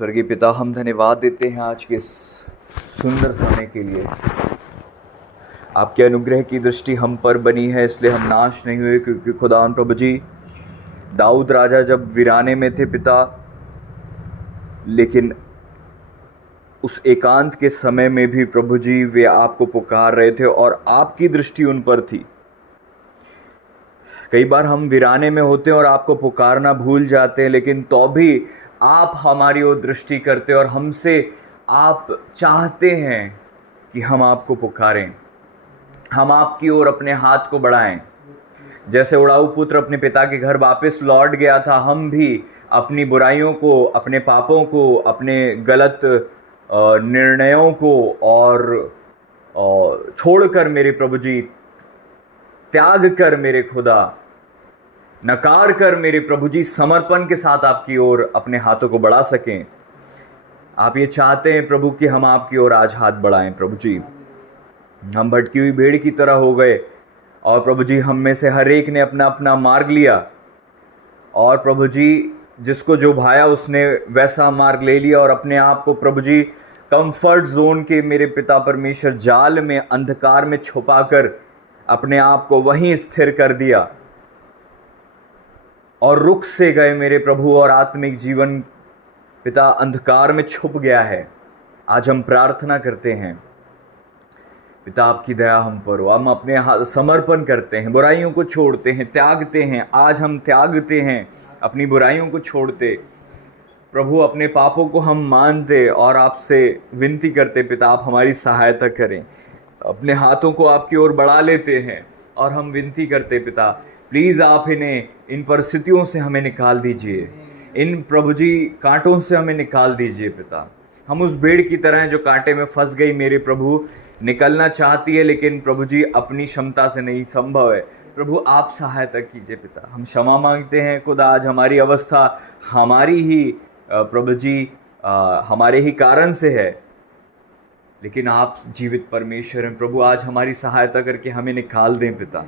स्वर्गीय पिता, हम धन्यवाद देते हैं आज के इस सुंदर समय के लिए। आपके अनुग्रह की दृष्टि हम पर बनी है, इसलिए हम नाश नहीं हुए। क्योंकि खुदावन प्रभु जी, दाऊद राजा जब वीराने में थे पिता, लेकिन उस एकांत के समय में भी प्रभु जी वे आपको पुकार रहे थे और आपकी दृष्टि उन पर थी। कई बार हम वीराने में होते हैं और आपको पुकारना भूल जाते हैं, लेकिन तो भी आप हमारी ओर दृष्टि करते और हमसे आप चाहते हैं कि हम आपको पुकारें, हम आपकी ओर अपने हाथ को बढ़ाएं। जैसे उड़ाऊ पुत्र अपने पिता के घर वापस लौट गया था, हम भी अपनी बुराइयों को, अपने पापों को, अपने गलत निर्णयों को और छोड़कर मेरे प्रभु जी, त्याग कर मेरे खुदा, नकार कर मेरे प्रभु जी, समर्पण के साथ आपकी ओर अपने हाथों को बढ़ा सकें। आप ये चाहते हैं प्रभु कि हम आपकी ओर आज हाथ बढ़ाएं। प्रभु जी, हम भटकी हुई भेड़ की तरह हो गए और प्रभु जी हम में से हर एक ने अपना अपना मार्ग लिया, और प्रभु जी जिसको जो भाया उसने वैसा मार्ग ले लिया और अपने आप को प्रभु जी कंफर्ट जोन के मेरे पिता परमेश्वर जाल में, अंधकार में छुपाकर अपने आप को वहीं स्थिर कर दिया और रुक से गए मेरे प्रभु। और आत्मिक जीवन पिता अंधकार में छुप गया है। आज हम प्रार्थना करते हैं पिता, आपकी दया हम पर हो। हम अपने हाथ समर्पण करते हैं, बुराइयों को छोड़ते हैं, त्यागते हैं। आज हम त्यागते हैं, अपनी बुराइयों को छोड़ते प्रभु, अपने पापों को हम मानते और आपसे विनती करते पिता, आप हमारी सहायता करें। अपने हाथों को आपकी ओर बढ़ा लेते हैं और हम विनती करते पिता, प्लीज़ आप इन्हें, इन परिस्थितियों से हमें निकाल दीजिए, इन प्रभु जी कांटों से हमें निकाल दीजिए पिता। हम उस भेड़ की तरह हैं जो कांटे में फंस गई मेरे प्रभु, निकलना चाहती है लेकिन प्रभु जी अपनी क्षमता से नहीं संभव है। प्रभु आप सहायता कीजिए पिता। हम क्षमा मांगते हैं खुदा, आज हमारी अवस्था हमारी ही प्रभु जी हमारे ही कारण से है, लेकिन आप जीवित परमेश्वर हैं प्रभु। आज हमारी सहायता करके हमें निकाल दें पिता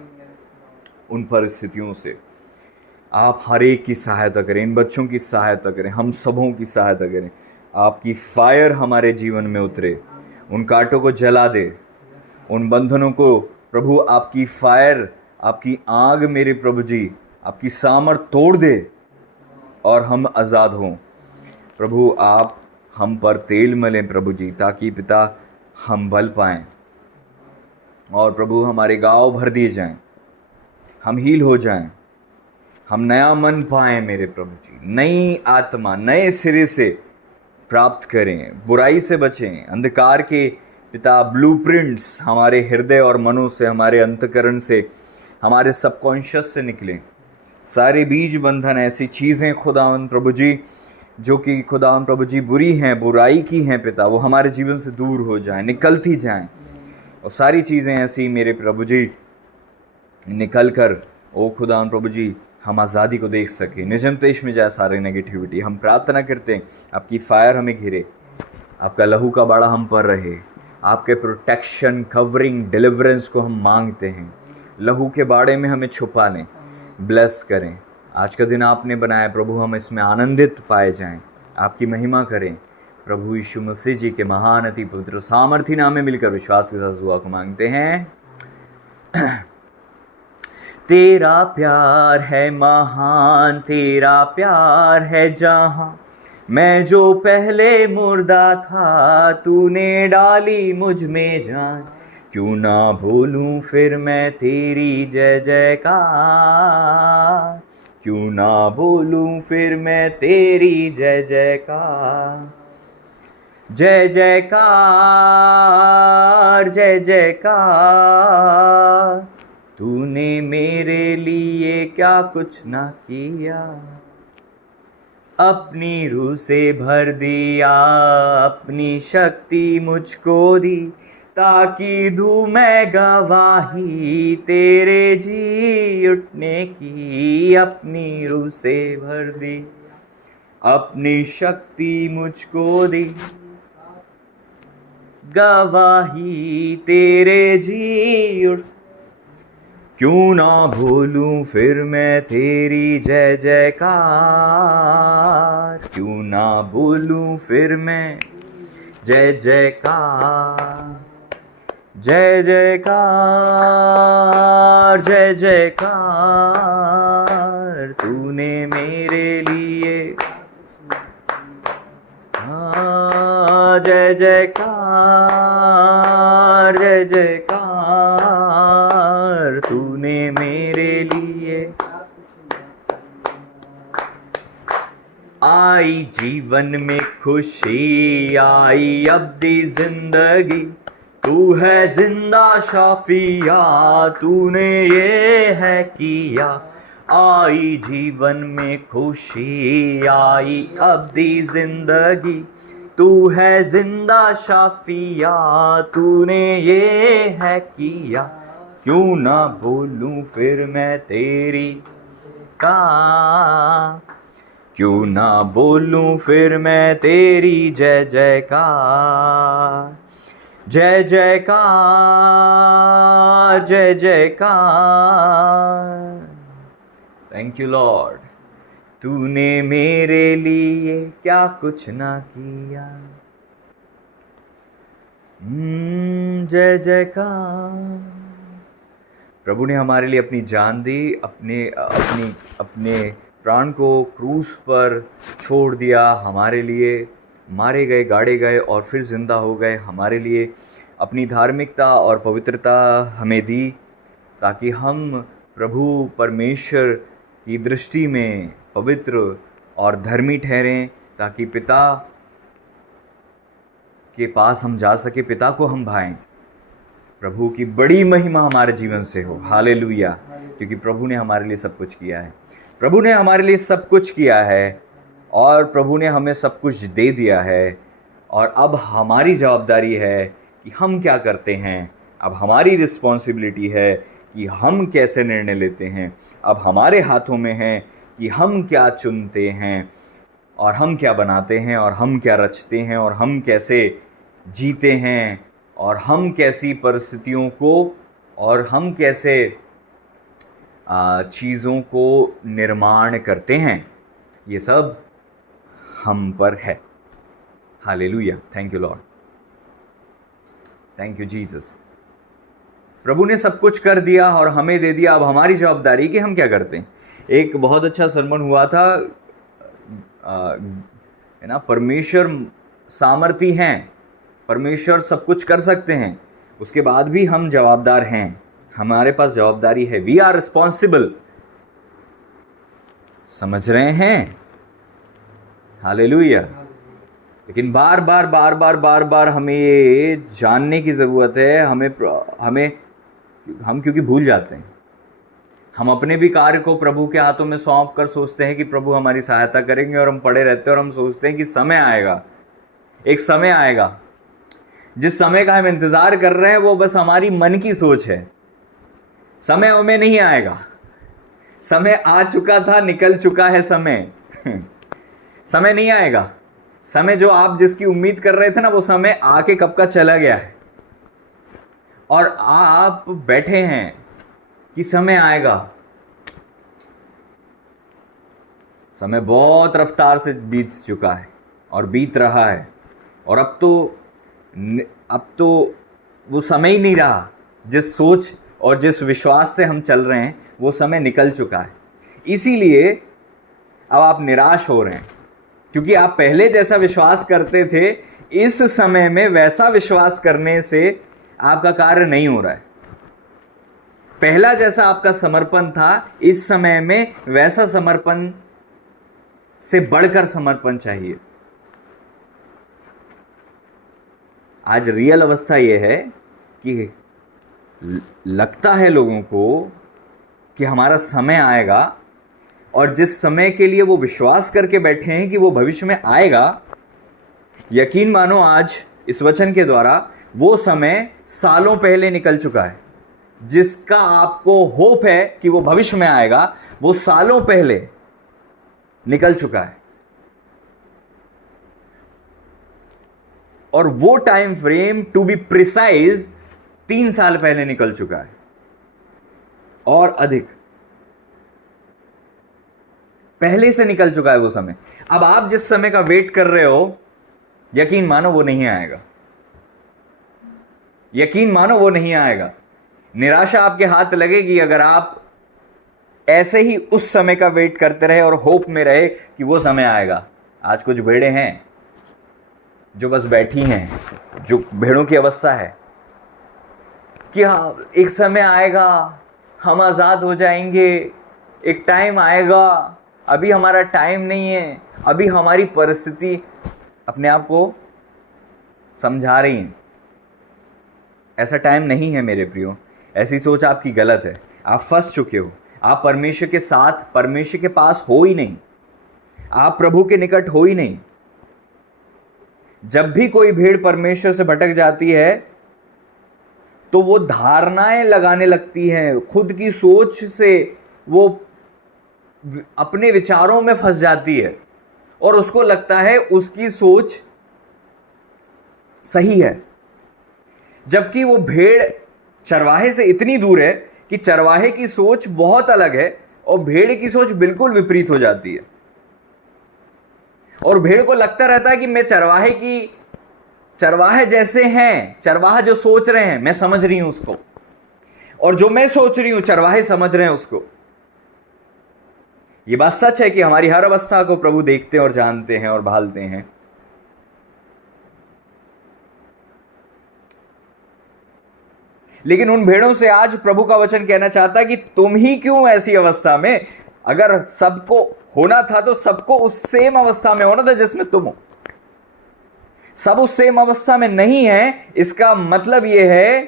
उन परिस्थितियों से। आप हर एक की सहायता करें, इन बच्चों की सहायता करें, हम सबों की सहायता करें। आपकी फायर हमारे जीवन में उतरे, उन कांटों को जला दे, उन बंधनों को प्रभु आपकी फायर, आपकी आग मेरे प्रभु जी, आपकी सामर्थ तोड़ दे और हम आज़ाद हों। प्रभु आप हम पर तेल मलें प्रभु जी, ताकि पिता हम बल पाएं और प्रभु हमारे गाँव भर दिए जाएं, हम हील हो जाएं, हम नया मन पाएं मेरे प्रभु जी, नई आत्मा नए सिरे से प्राप्त करें, बुराई से बचें, अंधकार के पिता ब्लूप्रिंट्स हमारे हृदय और मनों से, हमारे अंतकरण से, हमारे सबकॉन्शियस से निकलें। सारे बीज बंधन, ऐसी चीज़ें खुदावन प्रभु जी जो कि खुदावन प्रभु जी बुरी हैं, बुराई की हैं पिता, वो हमारे जीवन से दूर हो जाएं, निकलती जाएं, और सारी चीज़ें ऐसी मेरे प्रभु जी निकल कर ओ खुदावन प्रभु जी हम आज़ादी को देख सके, निजम देश में जाए सारे नेगेटिविटी। हम प्रार्थना करते हैं आपकी फायर हमें घिरे, आपका लहू का बाड़ा हम पर रहे, आपके प्रोटेक्शन, कवरिंग, डिलीवरेंस को हम मांगते हैं। लहू के बाड़े में हमें छुपा लें, ब्लेस करें। आज का दिन आपने बनाया प्रभु, हम इसमें आनंदित पाए जाएं, आपकी महिमा करें। प्रभु यीशु मसीह जी के महान अति पवित्र सामर्थी नाम में मिलकर विश्वास के साथ दुआ को मांगते हैं। तेरा प्यार है महान, तेरा प्यार है जहां, मैं जो पहले मुर्दा था तूने डाली मुझ में जान, क्यों ना बोलूं फिर मैं तेरी जय जयकार, क्यों ना बोलूं फिर मैं तेरी जय जयकार। जय जयकार जय जयकार, तूने मेरे लिए क्या कुछ ना किया, अपनी रूह से भर दिया, अपनी शक्ति मुझको दी, ताकि दूं मैं गवाही तेरे जी उठने की, अपनी रूह से भर दी, अपनी शक्ति मुझको दी, गवाही तेरे जी उठ, क्यों ना बोलूं फिर मैं तेरी जय जयकार, क्यों ना बोलूं फिर मैं जय जयकार, जय जयकार, जय जयकार तूने मेरे लिए, हाँ जय जयकार, जय जयकार तूने मेरे लिए। आई जीवन में खुशी, आई अब दी जिंदगी, तू है जिंदा शाफिया, तूने ये है किया। आई जीवन में खुशी, आई अब दी जिंदगी, तू है जिंदा शाफिया, तूने ये है किया। क्यों ना बोलूं फिर मैं तेरी का, क्यों ना बोलूं फिर मैं तेरी जय जयकार, जय जयकार, जय जयकार। थैंक यू लॉर्ड, तूने मेरे लिए क्या कुछ ना किया। जय जयकार। प्रभु ने हमारे लिए अपनी जान दी, अपने प्राण को क्रूस पर छोड़ दिया, हमारे लिए मारे गए, गाड़े गए और फिर जिंदा हो गए हमारे लिए। अपनी धार्मिकता और पवित्रता हमें दी ताकि हम प्रभु परमेश्वर की दृष्टि में पवित्र और धर्मी ठहरें, ताकि पिता के पास हम जा सके, पिता को हम भाएं। प्रभु की बड़ी महिमा हमारे जीवन से हो, हालेलुया, क्योंकि प्रभु ने हमारे लिए सब कुछ किया है। प्रभु ने हमारे लिए सब कुछ किया है और प्रभु ने हमें सब कुछ दे दिया है। और अब हमारी जवाबदारी है कि हम क्या करते हैं, अब हमारी रिस्पॉन्सिबिलिटी है कि हम कैसे निर्णय लेते हैं। अब हमारे हाथों में है कि हम क्या चुनते हैं और हम क्या बनाते हैं और हम क्या रचते हैं और हम कैसे जीते हैं और हम कैसी परिस्थितियों को और हम कैसे चीज़ों को निर्माण करते हैं। ये सब हम पर है। Hallelujah, thank you lord, thank you Jesus. प्रभु ने सब कुछ कर दिया और हमें दे दिया। अब हमारी जवाबदारी कि हम क्या करते हैं। एक बहुत अच्छा सरमन हुआ था, है ना, परमेश्वर सामर्थी हैं, परमेश्वर सब कुछ कर सकते हैं, उसके बाद भी हम जवाबदार हैं, हमारे पास जवाबदारी है। We are responsible. समझ रहे हैं? हालेलुया। लेकिन बार बार हमें ये जानने की ज़रूरत है, हम क्योंकि भूल जाते हैं। हम अपने भी कार्य को प्रभु के हाथों में सौंप कर सोचते हैं कि प्रभु हमारी सहायता करेंगे, और हम पड़े रहते हैं और हम सोचते हैं कि समय आएगा, एक समय आएगा। जिस समय का हम इंतज़ार कर रहे हैं वो बस हमारी मन की सोच है। समय हमें नहीं आएगा। समय आ चुका था, निकल चुका है समय। समय नहीं आएगा। समय जो आप जिसकी उम्मीद कर रहे थे ना, वो समय आके कब का चला गया है और आप बैठे हैं कि समय आएगा। समय बहुत रफ्तार से बीत चुका है और बीत रहा है, और अब तो वो समय ही नहीं रहा। जिस सोच और जिस विश्वास से हम चल रहे हैं वो समय निकल चुका है। इसीलिए अब आप निराश हो रहे हैं, क्योंकि आप पहले जैसा विश्वास करते थे, इस समय में वैसा विश्वास करने से आपका कार्य नहीं हो रहा है। पहला जैसा आपका समर्पण था, इस समय में वैसा समर्पण से बढ़कर समर्पण चाहिए। आज रियल अवस्था यह है कि लगता है लोगों को कि हमारा समय आएगा, और जिस समय के लिए वो विश्वास करके बैठे हैं कि वो भविष्य में आएगा, यकीन मानो आज इस वचन के द्वारा वो समय सालों पहले निकल चुका है। जिसका आपको होप है कि वो भविष्य में आएगा, वो सालों पहले निकल चुका है। और वो time frame to be precise 3 साल पहले निकल चुका है। और अधिक। पहले से निकल चुका है वो समय। अब आप जिस समय का वेट कर रहे हो, यकीन मानो वो नहीं आएगा। यकीन मानो वो नहीं आएगा। निराशा आपके हाथ लगेगी अगर आप ऐसे ही उस समय का वेट करते रहे और होप में रहे कि वो समय आएगा। आज कुछ भेड़ें हैं जो बस बैठी हैं, जो भेड़ों की अवस्था है कि हाँ एक समय आएगा, हम आज़ाद हो जाएंगे, एक टाइम आएगा, अभी हमारा टाइम नहीं है, अभी हमारी परिस्थिति अपने आप को समझा रही है। ऐसा टाइम नहीं है मेरे प्रियो। ऐसी सोच आपकी गलत है। आप फंस चुके हो। आप परमेश्वर के साथ, परमेश्वर के पास हो ही नहीं। आप प्रभु के निकट हो ही नहीं। जब भी कोई भेड़ परमेश्वर से भटक जाती है तो वो धारणाएं लगाने लगती हैं, खुद की सोच से वो अपने विचारों में फंस जाती है और उसको लगता है उसकी सोच सही है, जबकि वो भेड़ चरवाहे से इतनी दूर है कि चरवाहे की सोच बहुत अलग है और भेड़ की सोच बिल्कुल विपरीत हो जाती है। और भेड़ को लगता रहता है कि मैं चरवाहे जैसे हैं, चरवाहा जो सोच रहे हैं मैं समझ रही हूं उसको, और जो मैं सोच रही हूं चरवाहे समझ रहे हैं उसको। यह बात सच है कि हमारी हर अवस्था को प्रभु देखते हैं और जानते हैं और भालते हैं। लेकिन उन भेड़ों से आज प्रभु का वचन कहना चाहता है कि तुम ही क्यों ऐसी अवस्था में? अगर सबको होना था तो सबको उस सेम अवस्था में होना था जिसमें तुम हो। सब उस सेम अवस्था में नहीं है। इसका मतलब यह है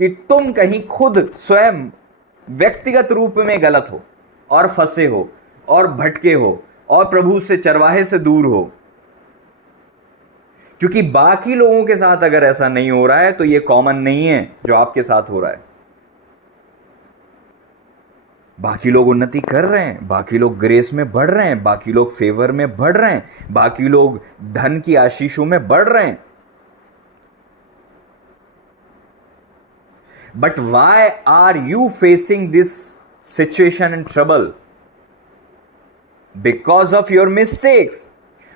कि तुम कहीं खुद स्वयं व्यक्तिगत रूप में गलत हो और फंसे हो और भटके हो और प्रभु से, चरवाहे से दूर हो। क्योंकि बाकी लोगों के साथ अगर ऐसा नहीं हो रहा है तो यह कॉमन नहीं है जो आपके साथ हो रहा है। बाकी लोग उन्नति कर रहे हैं, बाकी लोग ग्रेस में बढ़ रहे हैं, बाकी लोग फेवर में बढ़ रहे हैं, बाकी लोग धन की आशीषों में बढ़ रहे हैं। But why are you facing this situation and trouble? Because of your mistakes.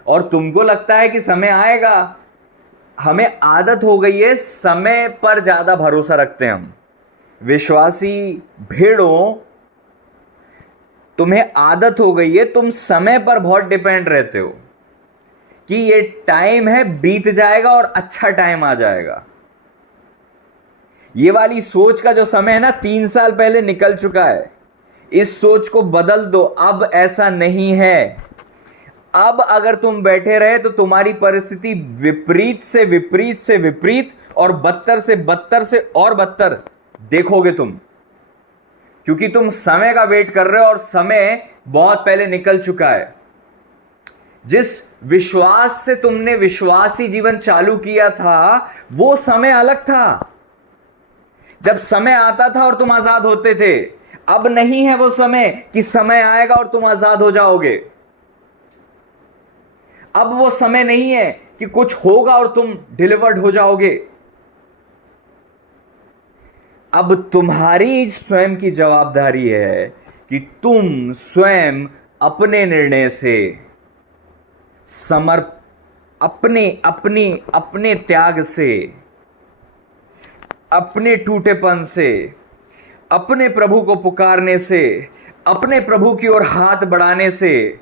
और तुमको लगता है कि समय आएगा। हमें आदत हो गई है, समय पर ज्यादा भरोसा रखते हैं हम। विश्वासी भेड़ों, तुम्हें आदत हो गई है, तुम समय पर बहुत डिपेंड रहते हो कि ये टाइम है, बीत जाएगा और अच्छा टाइम आ जाएगा। ये वाली सोच का जो समय है ना, 3 साल पहले निकल चुका है। इस सोच को बदल दो। अब ऐसा नहीं है। अब अगर तुम बैठे रहे तो तुम्हारी परिस्थिति विपरीत से विपरीत से विपरीत और बदतर से बदतर से और बदतर देखोगे तुम, क्योंकि तुम समय का वेट कर रहे हो और समय बहुत पहले निकल चुका है। जिस विश्वास से तुमने विश्वासी जीवन चालू किया था वो समय अलग था, जब समय आता था और तुम आजाद होते थे। अब नहीं है वो समय कि समय आएगा और तुम आजाद हो जाओगे। अब वो समय नहीं है कि कुछ होगा और तुम डिलीवर्ड हो जाओगे। अब तुम्हारी स्वयं की जवाबदारी है कि तुम स्वयं अपने निर्णय से अपने त्याग से, अपने टूटेपन से, अपने प्रभु को पुकारने से, अपने प्रभु की ओर हाथ बढ़ाने से,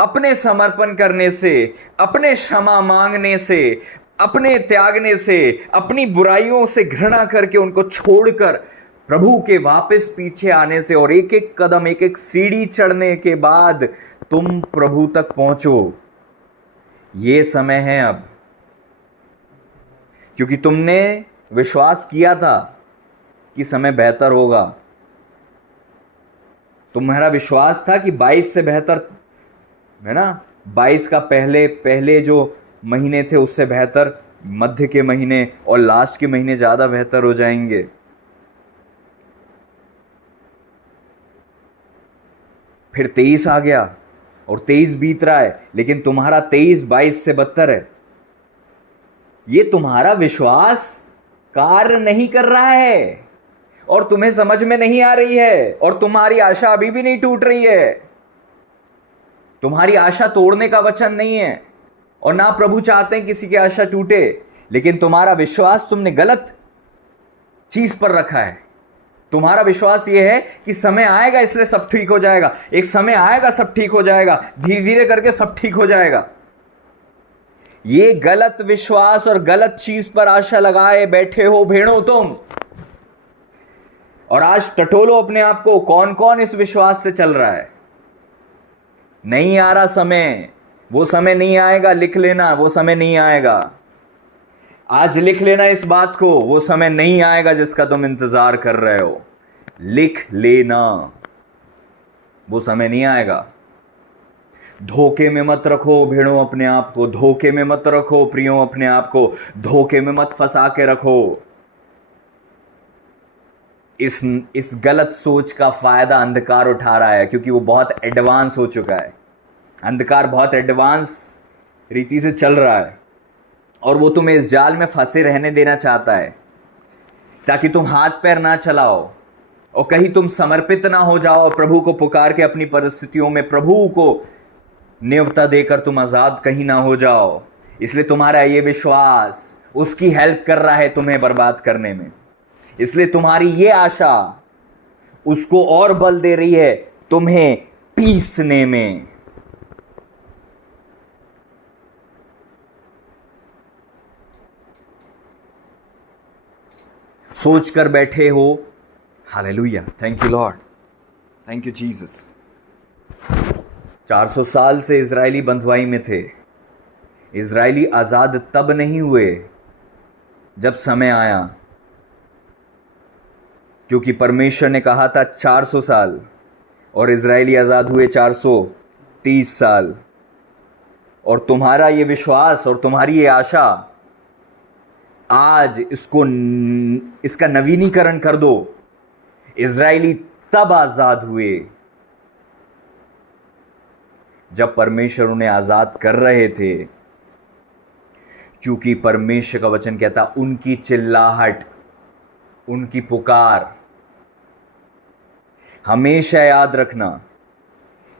अपने समर्पण करने से, अपने क्षमा मांगने से, अपने त्यागने से, अपनी बुराइयों से घृणा करके उनको छोड़कर प्रभु के वापस पीछे आने से और एक एक कदम, एक एक सीढ़ी चढ़ने के बाद तुम प्रभु तक पहुंचो। ये समय है अब, क्योंकि तुमने विश्वास किया था कि समय बेहतर होगा। तुम्हारा विश्वास था कि 22 से बेहतर है ना, 22 का पहले जो महीने थे उससे बेहतर मध्य के महीने और लास्ट के महीने ज्यादा बेहतर हो जाएंगे। फिर 23 आ गया और 23 बीत रहा है, लेकिन तुम्हारा 23 22 से बदतर है। ये तुम्हारा विश्वास कार्य नहीं कर रहा है। और तुम्हें समझ में नहीं आ रही है, और तुम्हारी आशा अभी भी नहीं टूट रही है। तुम्हारी आशा तोड़ने का वचन नहीं है, और ना प्रभु चाहते हैं किसी की आशा टूटे, लेकिन तुम्हारा विश्वास तुमने गलत चीज पर रखा है। तुम्हारा विश्वास यह है कि समय आएगा इसलिए सब ठीक हो जाएगा, एक समय आएगा सब ठीक हो जाएगा, धीरे धीरे करके सब ठीक हो जाएगा। ये गलत विश्वास और गलत चीज पर आशा लगाए बैठे हो भेड़ो तुम। और आज टटोलो अपने आप को, कौन कौन इस विश्वास से चल रहा है। नहीं आ रहा समय, वो समय नहीं आएगा, लिख लेना, वो समय नहीं आएगा। आज लिख लेना इस बात को, वो समय नहीं आएगा जिसका तुम इंतजार कर रहे हो। लिख लेना, वो समय नहीं आएगा। धोखे में मत रखो भेड़ों अपने आप को, धोखे में मत रखो प्रियो अपने आप को, धोखे में मत फंसा के रखो। इस गलत सोच का फायदा अंधकार उठा रहा है, क्योंकि वो बहुत एडवांस हो चुका है। अंधकार बहुत एडवांस रीति से चल रहा है, और वो तुम्हें इस जाल में फंसे रहने देना चाहता है, ताकि तुम हाथ पैर ना चलाओ और कहीं तुम समर्पित ना हो जाओ, और प्रभु को पुकार के अपनी परिस्थितियों में प्रभु को न्योता देकर तुम आजाद कहीं ना हो जाओ। इसलिए तुम्हारा ये विश्वास उसकी हेल्प कर रहा है तुम्हें बर्बाद करने में। इसलिए तुम्हारी ये आशा उसको और बल दे रही है तुम्हें पीसने में। सोच कर बैठे हो, hallelujah, thank you lord, thank you Jesus. 400 साल से इजरायली बंधुआई में थे। इजरायली आजाद तब नहीं हुए जब समय आया, क्योंकि परमेश्वर ने कहा था 400 साल, और इजरायली आजाद हुए 430 साल। और तुम्हारा ये विश्वास और तुम्हारी ये आशा, आज इसका नवीनीकरण कर दो। इजरायली तब आजाद हुए जब परमेश्वर उन्हें आजाद कर रहे थे, क्योंकि परमेश्वर का वचन कहता उनकी चिल्लाहट, उनकी पुकार। हमेशा याद रखना,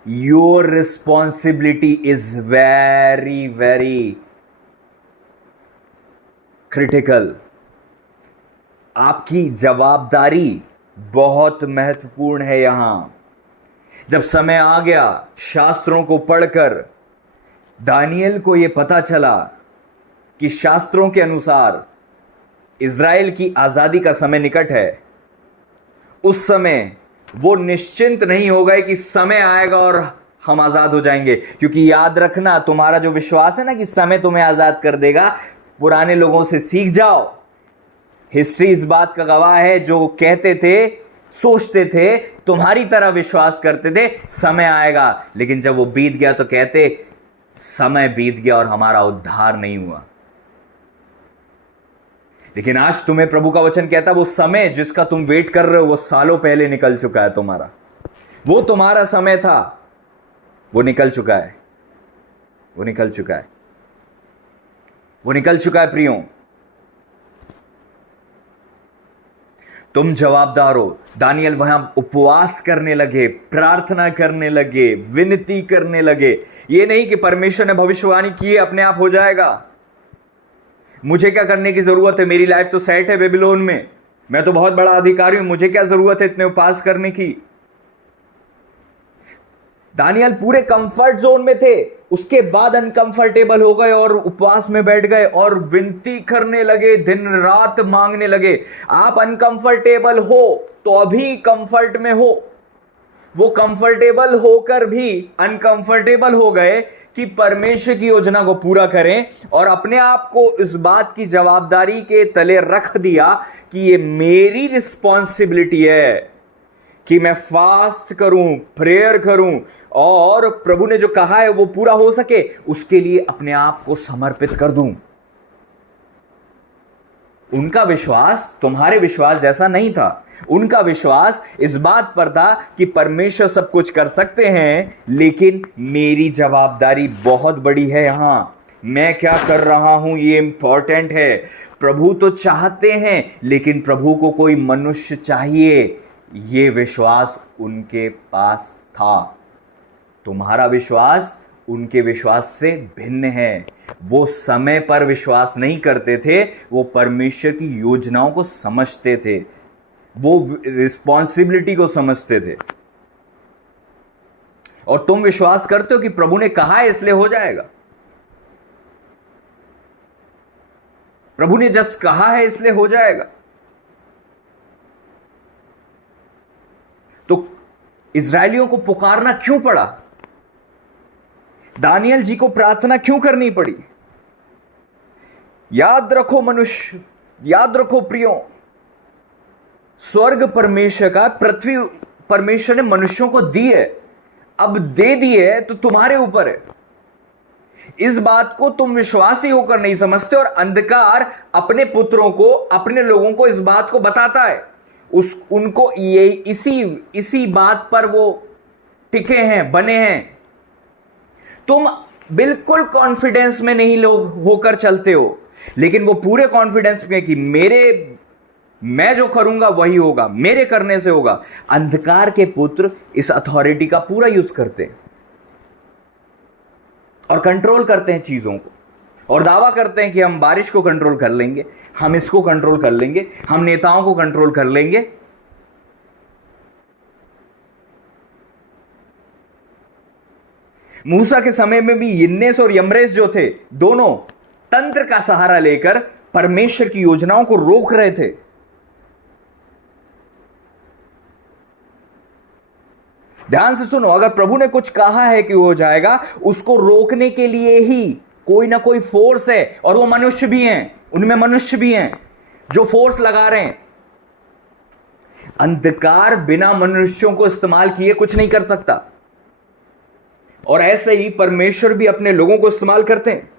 your responsibility is very very critical. आपकी जवाबदारी बहुत महत्वपूर्ण है। यहां जब समय आ गया, शास्त्रों को पढ़कर दानियल को यह पता चला कि शास्त्रों के अनुसार इज़राइल की आजादी का समय निकट है। उस समय वो निश्चिंत नहीं हो गए कि समय आएगा और हम आजाद हो जाएंगे, क्योंकि याद रखना, तुम्हारा जो विश्वास है ना कि समय तुम्हें आजाद कर देगा, पुराने लोगों से सीख जाओ। हिस्ट्री इस बात का गवाह है, जो कहते थे, सोचते थे, तुम्हारी तरह विश्वास करते थे समय आएगा, लेकिन जब वो बीत गया तो कहते समय बीत गया और हमारा उद्धार नहीं हुआ। लेकिन आज तुम्हें प्रभु का वचन कहता, वो समय जिसका तुम वेट कर रहे हो वो सालों पहले निकल चुका है। तुम्हारा वो तुम्हारा समय था, वो निकल चुका है, वो निकल चुका है, वो निकल चुका है प्रियो। तुम जवाबदार हो। दानियल वहां उपवास करने लगे, प्रार्थना करने लगे, विनती करने लगे। ये नहीं कि परमेश्वर ने भविष्यवाणी की है अपने आप हो जाएगा, मुझे क्या करने की जरूरत है, मेरी लाइफ तो सेट है बेबीलोन में, मैं तो बहुत बड़ा अधिकारी हूं, मुझे क्या जरूरत है इतने उपवास करने की। दानियल पूरे कंफर्ट जोन में थे, उसके बाद अनकंफर्टेबल हो गए और उपवास में बैठ गए और विनती करने लगे, दिन रात मांगने लगे। आप अनकंफर्टेबल हो तो अभी कंफर्ट में हो। वो कंफर्टेबल होकर भी अनकंफर्टेबल हो गए कि परमेश्वर की योजना को पूरा करें, और अपने आप को इस बात की जवाबदारी के तले रख दिया कि ये मेरी रिस्पॉन्सिबिलिटी है कि मैं फास्ट करूं, प्रेयर करूं, और प्रभु ने जो कहा है वो पूरा हो सके, उसके लिए अपने आप को समर्पित कर दूं। उनका विश्वास तुम्हारे विश्वास जैसा नहीं था। उनका विश्वास इस बात पर था कि परमेश्वर सब कुछ कर सकते हैं, लेकिन मेरी जवाबदारी बहुत बड़ी है। यहां मैं क्या कर रहा हूं ये इंपॉर्टेंट है। प्रभु तो चाहते हैं, लेकिन प्रभु को कोई मनुष्य चाहिए, ये विश्वास उनके पास था। तुम्हारा विश्वास उनके विश्वास से भिन्न है। वो समय पर विश्वास नहीं करते थे, वो परमेश्वर की योजनाओं को समझते थे, वो रिस्पॉन्सिबिलिटी को समझते थे। और तुम विश्वास करते हो कि प्रभु ने कहा है इसलिए हो जाएगा, प्रभु ने जस्ट कहा है इसलिए हो जाएगा। तो इस्राएलियों को पुकारना क्यों पड़ा? दानियल जी को प्रार्थना क्यों करनी पड़ी? याद रखो मनुष्य, याद रखो प्रियो, स्वर्ग परमेश्वर का, पृथ्वी परमेश्वर ने मनुष्यों को दी है, अब दे दी है तो तुम्हारे ऊपर है। इस बात को तुम विश्वासी होकर नहीं समझते, और अंधकार अपने पुत्रों को, अपने लोगों को इस बात को बताता है। उनको ये इसी बात पर वो टिके हैं, बने हैं। तुम बिल्कुल कॉन्फिडेंस में नहीं लोग होकर चलते हो, लेकिन वो पूरे कॉन्फिडेंस में कि मैं जो करूंगा वही होगा, मेरे करने से होगा। अंधकार के पुत्र इस अथॉरिटी का पूरा यूज करते हैं और कंट्रोल करते हैं चीजों को, और दावा करते हैं कि हम बारिश को कंट्रोल कर लेंगे, हम इसको कंट्रोल कर लेंगे, हम नेताओं को कंट्रोल कर लेंगे। मूसा के समय में भी यिन्नेस और यम्रेस जो थे, दोनों तंत्र का सहारा लेकर परमेश्वर की योजनाओं को रोक रहे थे। ध्यान से सुनो, अगर प्रभु ने कुछ कहा है कि हो जाएगा, उसको रोकने के लिए ही कोई ना कोई फोर्स है, और वो मनुष्य भी हैं, उनमें मनुष्य भी हैं जो फोर्स लगा रहे हैं। अंधकार बिना मनुष्यों को इस्तेमाल किए कुछ नहीं कर सकता, और ऐसे ही परमेश्वर भी अपने लोगों को इस्तेमाल करते हैं।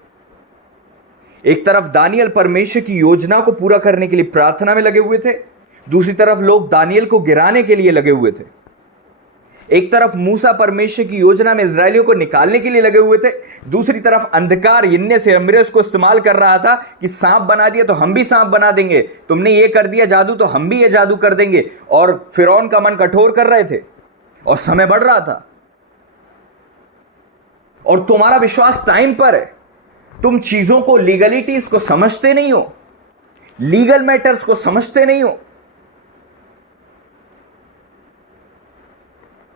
एक तरफ दानियल परमेश्वर की योजना को पूरा करने के लिए प्रार्थना में लगे हुए थे, दूसरी तरफ लोग दानियल को गिराने के लिए लगे हुए थे। एक तरफ मूसा परमेश्वर की योजना में इजरायलियों को निकालने के लिए लगे हुए थे, दूसरी तरफ अंधकार यिन्नेस से यम्रेस को इस्तेमाल कर रहा था कि सांप बना दिया तो हम भी सांप बना देंगे, तुमने ये कर दिया जादू तो हम भी ये जादू कर देंगे। और फिरौन का मन कठोर कर रहे थे, और समय बढ़ रहा था। और तुम्हारा विश्वास टाइम पर है, तुम चीजों को, लीगलिटीज को समझते नहीं हो, लीगल मैटर्स को समझते नहीं हो।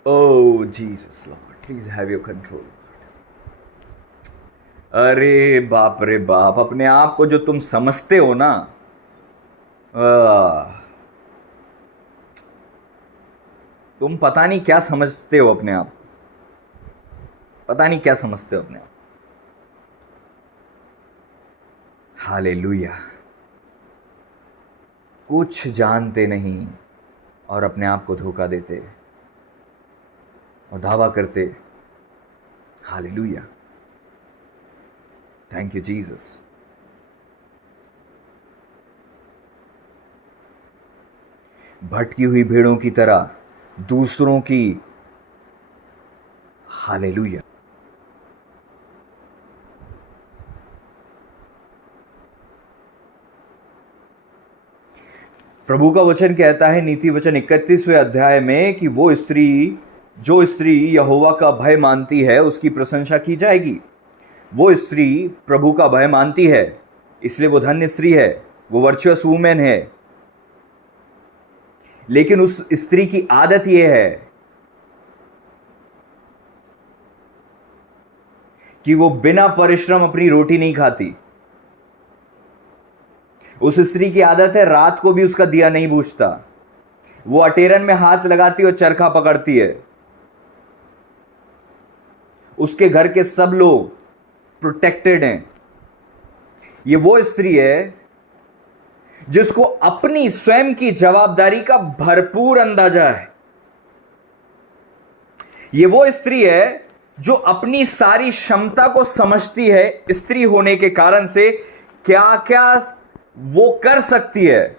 Oh Jesus Lord, please have your control. अरे बाप रे बाप, अपने आप को जो तुम समझते हो ना, तुम पता नहीं क्या समझते हो अपने आप, पता नहीं क्या समझते हो अपने आप। हालेलुया। कुछ जानते नहीं और अपने आप को धोखा देते और दावा करते। Hallelujah, thank you Jesus. भटकी हुई भेड़ों की तरह दूसरों की, हालेलुया, प्रभु का वचन कहता है नीति वचन 31वें अध्याय में कि जो स्त्री यहोवा का भय मानती है उसकी प्रशंसा की जाएगी। वो स्त्री प्रभु का भय मानती है, इसलिए वो धन्य स्त्री है, वो वर्चुअस वुमेन है। लेकिन उस स्त्री की आदत यह है कि वो बिना परिश्रम अपनी रोटी नहीं खाती। उस स्त्री की आदत है रात को भी उसका दिया नहीं बुझता, वो अटेरन में हाथ लगाती और चरखा पकड़ती है। उसके घर के सब लोग प्रोटेक्टेड हैं। ये वो स्त्री है जिसको अपनी स्वयं की जवाबदारी का भरपूर अंदाजा है। ये वो स्त्री है जो अपनी सारी क्षमता को समझती है, स्त्री होने के कारण से क्या क्या वो कर सकती है।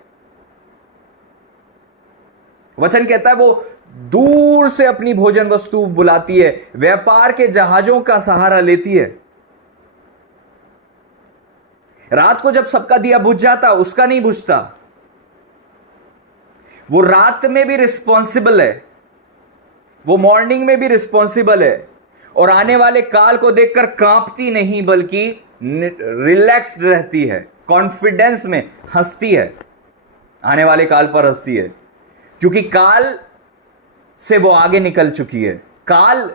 वचन कहता है वो दूर से अपनी भोजन वस्तु बुलाती है, व्यापार के जहाजों का सहारा लेती है। रात को जब सबका दिया बुझ जाता, उसका नहीं बुझता। वो रात में भी रिस्पॉन्सिबल है, वो मॉर्निंग में भी रिस्पॉन्सिबल है, और आने वाले काल को देखकर कांपती नहीं बल्कि रिलैक्स्ड रहती है, कॉन्फिडेंस में हंसती है, आने वाले काल पर हंसती है, क्योंकि काल से वो आगे निकल चुकी है। काल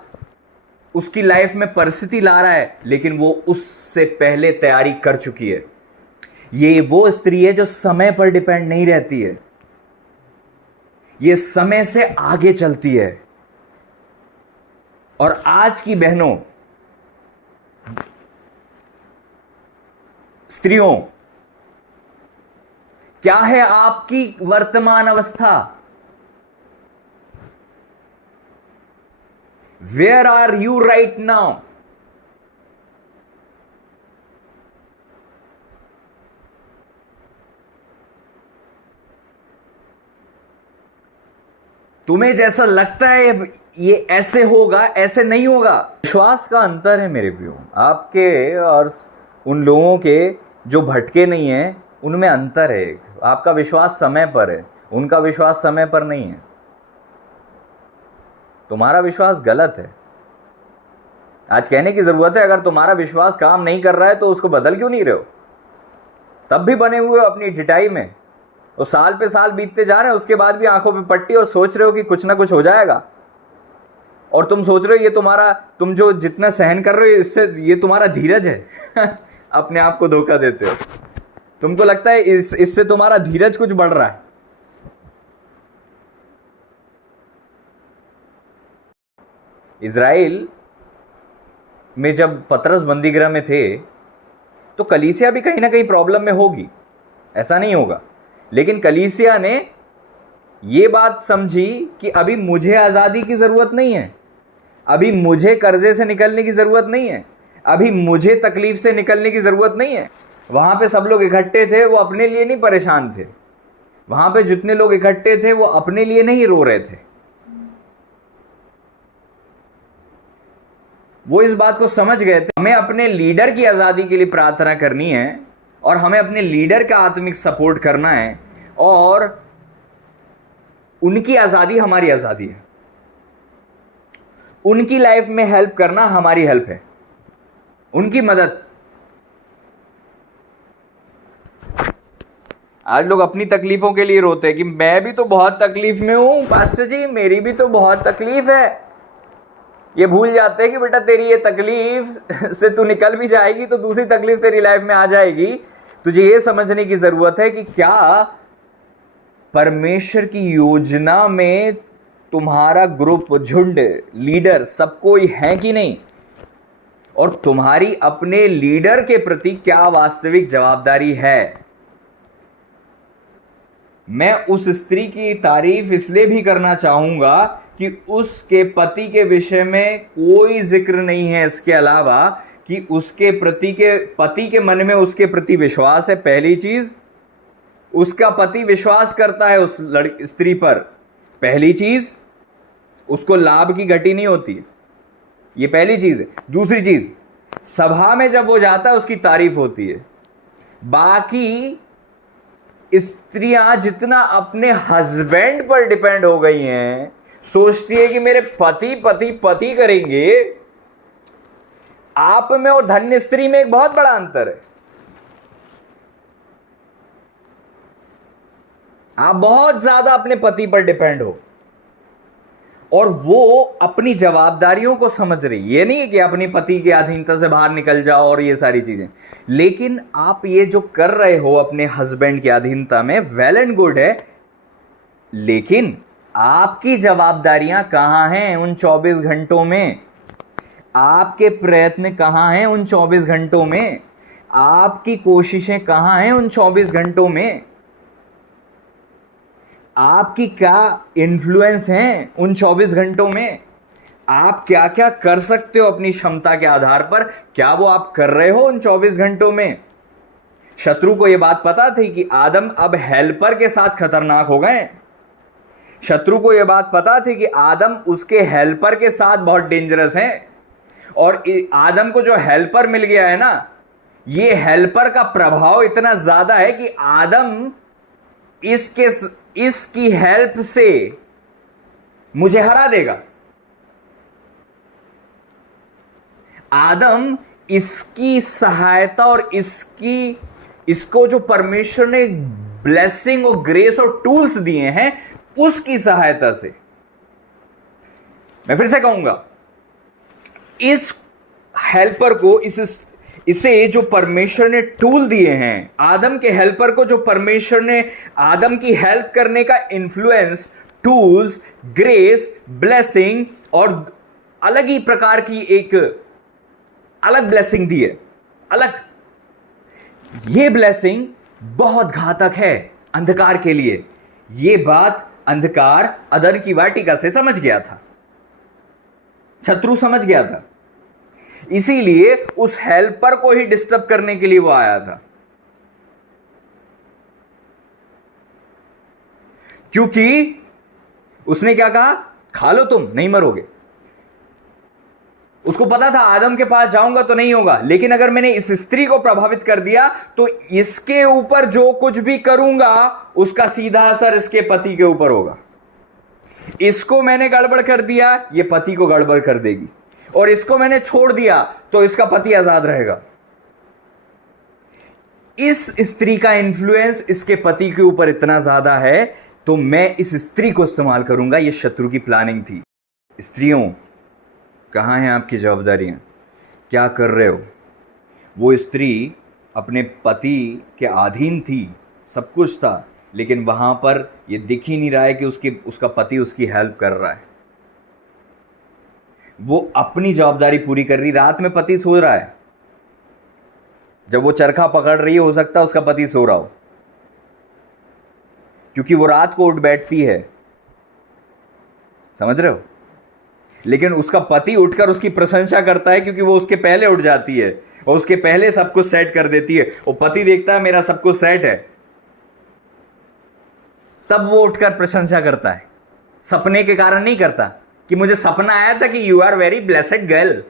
उसकी लाइफ में परिस्थिति ला रहा है, लेकिन वो उससे पहले तैयारी कर चुकी है। ये वो स्त्री है जो समय पर डिपेंड नहीं रहती है, ये समय से आगे चलती है। और आज की बहनों, स्त्रियों, क्या है आपकी वर्तमान अवस्था? Where are you right now? तुम्हें जैसा लगता है ये ऐसे होगा, ऐसे नहीं होगा। विश्वास का अंतर है मेरे प्रियो, आपके और उन लोगों के जो भटके नहीं हैं, उनमें अंतर है। आपका विश्वास समय पर है, उनका विश्वास समय पर नहीं है। तुम्हारा विश्वास गलत है। आज कहने की जरूरत है, अगर तुम्हारा विश्वास काम नहीं कर रहा है तो उसको बदल क्यों नहीं रहे हो? तब भी बने हुए हो अपनी ढिठाई में, तो साल पे साल बीतते जा रहे हैं, उसके बाद भी आंखों पे पट्टी और सोच रहे हो कि कुछ ना कुछ हो जाएगा। और तुम सोच रहे हो ये तुम्हारा, तुम जो जितना सहन कर रहे हो इससे ये तुम्हारा धीरज है। अपने आप को धोखा देते हो। तुमको लगता है इससे तुम्हारा धीरज कुछ बढ़ रहा है। इज़राइल में जब पतरस बंदीगृह में थे तो कलीसिया भी कहीं ना कहीं प्रॉब्लम में होगी, ऐसा नहीं होगा। लेकिन कलीसिया ने ये बात समझी कि अभी मुझे आज़ादी की ज़रूरत नहीं है, अभी मुझे कर्जे से निकलने की ज़रूरत नहीं है, अभी मुझे तकलीफ से निकलने की ज़रूरत नहीं है। वहाँ पे सब लोग इकट्ठे थे, वो अपने लिए नहीं परेशान थे। वहाँ पे जितने लोग इकट्ठे थे वो अपने लिए नहीं रो रहे थे। वो इस बात को समझ गए थे, हमें अपने लीडर की आज़ादी के लिए प्रार्थना करनी है और हमें अपने लीडर का आत्मिक सपोर्ट करना है, और उनकी आज़ादी हमारी आज़ादी है। उनकी लाइफ में हेल्प करना हमारी हेल्प है, उनकी मदद। आज लोग अपनी तकलीफों के लिए रोते हैं कि मैं भी तो बहुत तकलीफ में हूं पास्टर जी, मेरी भी तो बहुत तकलीफ है। ये भूल जाते हैं कि बेटा तेरी ये तकलीफ से तू निकल भी जाएगी तो दूसरी तकलीफ तेरी लाइफ में आ जाएगी। तुझे ये समझने की जरूरत है कि क्या परमेश्वर की योजना में तुम्हारा ग्रुप, झुंड, लीडर सब कोई है कि नहीं, और तुम्हारी अपने लीडर के प्रति क्या वास्तविक जवाबदारी है। मैं उस स्त्री की तारीफ इसलिए भी करना चाहूंगा कि उसके पति के विषय में कोई जिक्र नहीं है इसके अलावा कि उसके पति के मन में उसके प्रति विश्वास है। पहली चीज, उसका पति विश्वास करता है उस स्त्री पर। पहली चीज, उसको लाभ की घटी नहीं होती, ये पहली चीज है। दूसरी चीज, सभा में जब वो जाता है उसकी तारीफ होती है। बाकी स्त्रियां जितना अपने हस्बैंड पर डिपेंड हो गई हैं, सोचती है कि मेरे पति पति पति करेंगे। आप में और धन्य स्त्री में एक बहुत बड़ा अंतर है। आप बहुत ज्यादा अपने पति पर डिपेंड हो और वो अपनी जवाबदारियों को समझ रही। ये नहीं है कि अपनी पति की अधीनता से बाहर निकल जाओ और ये सारी चीजें, लेकिन आप ये जो कर रहे हो अपने हस्बैंड की अधीनता में, वेल एंड गुड है, लेकिन आपकी जवाबदारियां कहां हैं उन 24 घंटों में? आपके प्रयत्न कहां हैं उन 24 घंटों में? आपकी कोशिशें कहां हैं उन 24 घंटों में? आपकी क्या इन्फ्लुएंस हैं उन 24 घंटों में? आप क्या क्या कर सकते हो अपनी क्षमता के आधार पर, क्या वो आप कर रहे हो उन 24 घंटों में? शत्रु को यह बात पता थी कि आदम अब हेल्पर के साथ खतरनाक हो गए। शत्रु को यह बात पता थी कि आदम उसके हेल्पर के साथ बहुत डेंजरस हैं, और आदम को जो हेल्पर मिल गया है ना, ये हेल्पर का प्रभाव इतना ज्यादा है कि आदम इसकी हेल्प से मुझे हरा देगा। आदम इसकी सहायता और इसको जो परमेश्वर ने ब्लेसिंग और ग्रेस और टूल्स दिए हैं उसकी सहायता से, मैं फिर से कहूंगा, इस हेल्पर को इसे जो परमेश्वर ने टूल दिए हैं, आदम के हेल्पर को जो परमेश्वर ने आदम की हेल्प करने का इन्फ्लुएंस, टूल्स, ग्रेस, ब्लेसिंग और अलग ही प्रकार की एक अलग ब्लेसिंग दी है, अलग। यह ब्लेसिंग बहुत घातक है अंधकार के लिए। यह बात अंधकार अदन की वाटिका से समझ गया था, शत्रु समझ गया था, इसीलिए उस हेल्पर को ही डिस्टर्ब करने के लिए वो आया था। क्योंकि उसने क्या कहा, खा लो तुम नहीं मरोगे। उसको पता था आदम के पास जाऊंगा तो नहीं होगा, लेकिन अगर मैंने इस स्त्री को प्रभावित कर दिया तो इसके ऊपर जो कुछ भी करूंगा उसका सीधा असर इसके पति के ऊपर होगा। इसको मैंने गड़बड़ कर दिया, ये पति को गड़बड़ कर देगी, और इसको मैंने छोड़ दिया तो इसका पति आजाद रहेगा। इस स्त्री का इंफ्लुएंस इसके पति के ऊपर इतना ज्यादा है, तो मैं इस स्त्री को इस्तेमाल करूंगा। यह शत्रु की प्लानिंग थी। स्त्रियों, कहां हैं आपकी जवाबदारियां? क्या कर रहे हो? वो स्त्री अपने पति के अधीन थी, सब कुछ था, लेकिन वहां पर यह दिख ही नहीं रहा है कि उसका पति उसकी हेल्प कर रहा है। वो अपनी जवाबदारी पूरी कर रही। रात में पति सो रहा है, जब वो चरखा पकड़ रही है हो सकता है उसका पति सो रहा हो, क्योंकि वो रात को उठ बैठती है, समझ रहे हो? लेकिन उसका पति उठकर उसकी प्रशंसा करता है, क्योंकि वो उसके पहले उठ जाती है और उसके पहले सब कुछ सेट कर देती है। वो पति देखता है मेरा सब कुछ सेट है, तब वो उठकर प्रशंसा करता है। सपने के कारण नहीं करता कि मुझे सपना आया था कि you are very blessed girl.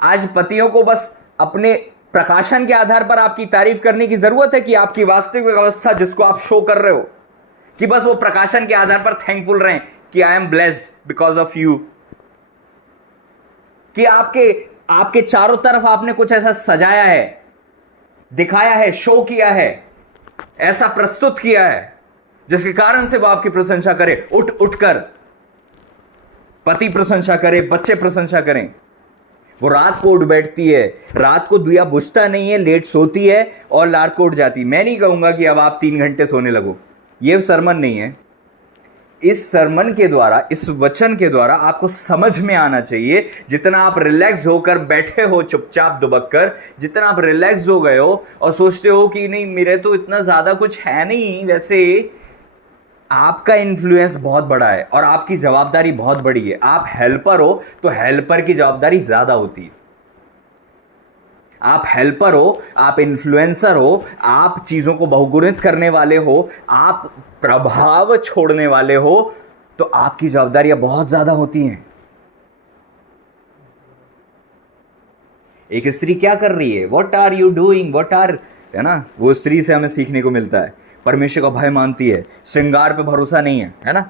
आज पतियों को बस अपने प्रकाशन के आधार पर आपकी तारीफ करने की जरूरत है कि आपकी वास्तविक अवस्था जिसको आप शो कर रहे हो, कि बस वो प्रकाशन के आधार पर थैंकफुल रहें कि I am blessed because of you. कि आपके चारों तरफ आपने कुछ ऐसा सजाया है, दिखाया है, शो किया है, ऐसा प्रस्तुत किया है जिसके कारण से वो आपकी प्रशंसा करे। उठकर पति प्रशंसा करे, बच्चे प्रशंसा करें। वो रात को उठ बैठती है, रात को दिया बुझता नहीं है, लेट सोती है और रात को उठ जाती। मैं नहीं कहूंगा कि अब आप 3 घंटे सोने लगो, ये सरमन नहीं है। इस सरमन के द्वारा, इस वचन के द्वारा आपको समझ में आना चाहिए, जितना आप रिलैक्स होकर बैठे हो चुपचाप दुबक कर, जितना आप रिलैक्स हो गए हो और सोचते हो कि नहीं मेरे तो इतना ज्यादा कुछ है नहीं, वैसे आपका इन्फ्लुएंस बहुत बड़ा है और आपकी जवाबदारी बहुत बड़ी है। आप हेल्पर हो तो हेल्पर की जवाबदारी ज्यादा होती है। आप हेल्पर हो, आप इन्फ्लुएंसर हो, आप चीजों को बहुगुणित करने वाले हो, आप प्रभाव छोड़ने वाले हो, तो आपकी जवाबदारियां बहुत ज्यादा होती हैं। एक स्त्री क्या कर रही है? व्हाट आर यू डूइंग, है ना, वो स्त्री से हमें सीखने को मिलता है। परमेश्वर का भय मानती है, श्रृंगार पे भरोसा नहीं है ना।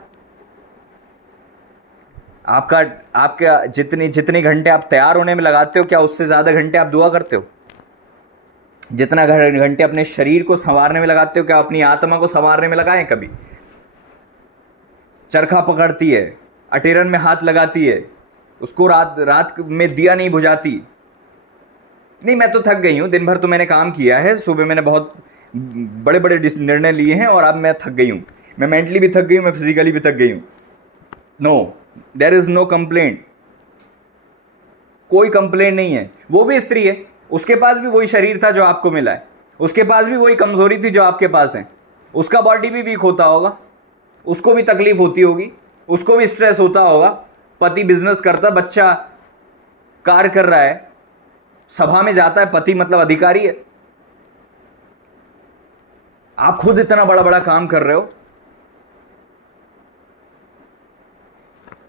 आपका जितने घंटे आप तैयार होने में लगाते हो, क्या उससे ज्यादा घंटे आप दुआ करते हो? जितना घंटे अपने शरीर को संवारने में लगाते हो, क्या अपनी आत्मा को संवारने में लगाएं? कभी चरखा पकड़ती है, अटेरन में हाथ लगाती है, उसको रात में दिया नहीं बुझाती। नहीं, मैं तो थक गई हूं, दिन भर तो मैंने काम किया है, सुबह मैंने बहुत बड़े बड़े निर्णय लिए हैं और अब मैं थक गई हूं, मैं मेंटली भी थक गई हूं, मैं फिजिकली भी थक गई हूं। No, there is no complaint, कोई कंप्लेंट नहीं है। वो भी स्त्री है, उसके पास भी वही शरीर था जो आपको मिला है, उसके पास भी वही कमजोरी थी जो आपके पास है। उसका बॉडी भी वीक होता होगा, उसको भी तकलीफ होती होगी, उसको भी स्ट्रेस होता होगा। पति बिजनेस करता, बच्चा कार्य कर रहा है, सभा में जाता है, पति मतलब अधिकारी है। आप खुद इतना बड़ा बड़ा काम कर रहे हो।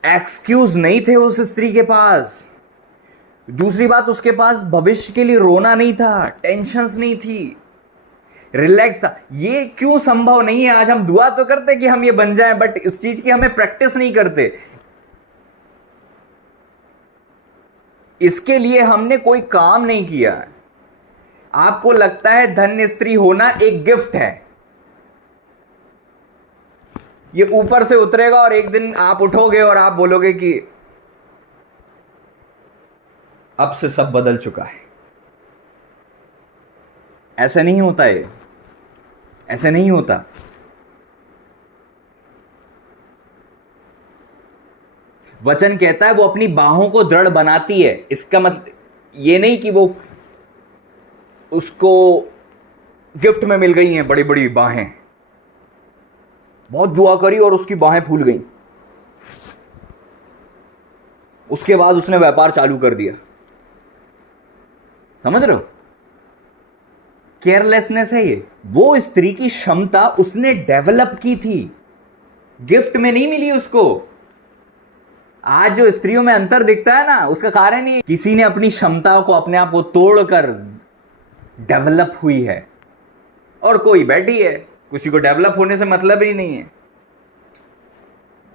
एक्सक्यूज नहीं थे उस स्त्री के पास। दूसरी बात, उसके पास भविष्य के लिए रोना नहीं था, टेंशन्स नहीं थी, रिलैक्स था। ये क्यों संभव नहीं है? आज हम दुआ तो करते कि हम ये बन जाएं, बट इस चीज की हमें प्रैक्टिस नहीं करते। इसके लिए हमने कोई काम नहीं किया है। आपको लगता है धन्य स्त्री होना एक गिफ्ट है, ये ऊपर से उतरेगा और एक दिन आप उठोगे और आप बोलोगे कि अब से सब बदल चुका है। ऐसा नहीं होता है, ऐसे नहीं होता। वचन कहता है वो अपनी बाहों को दृढ़ बनाती है। इसका मतलब ये नहीं कि वो उसको गिफ्ट में मिल गई हैं बड़ी बड़ी बाहें, बहुत दुआ करी और उसकी बाहें फूल गई, उसके बाद उसने व्यापार चालू कर दिया। समझ रहे हो? केयरलेसनेस है ये। वो स्त्री की क्षमता उसने डेवलप की थी, गिफ्ट में नहीं मिली उसको। आज जो स्त्रियों में अंतर दिखता है ना, उसका कारण ही किसी ने अपनी क्षमताओं को, अपने आप को तोड़कर डेवलप हुई है, और कोई बैठी है, किसी को डेवलप होने से मतलब ही नहीं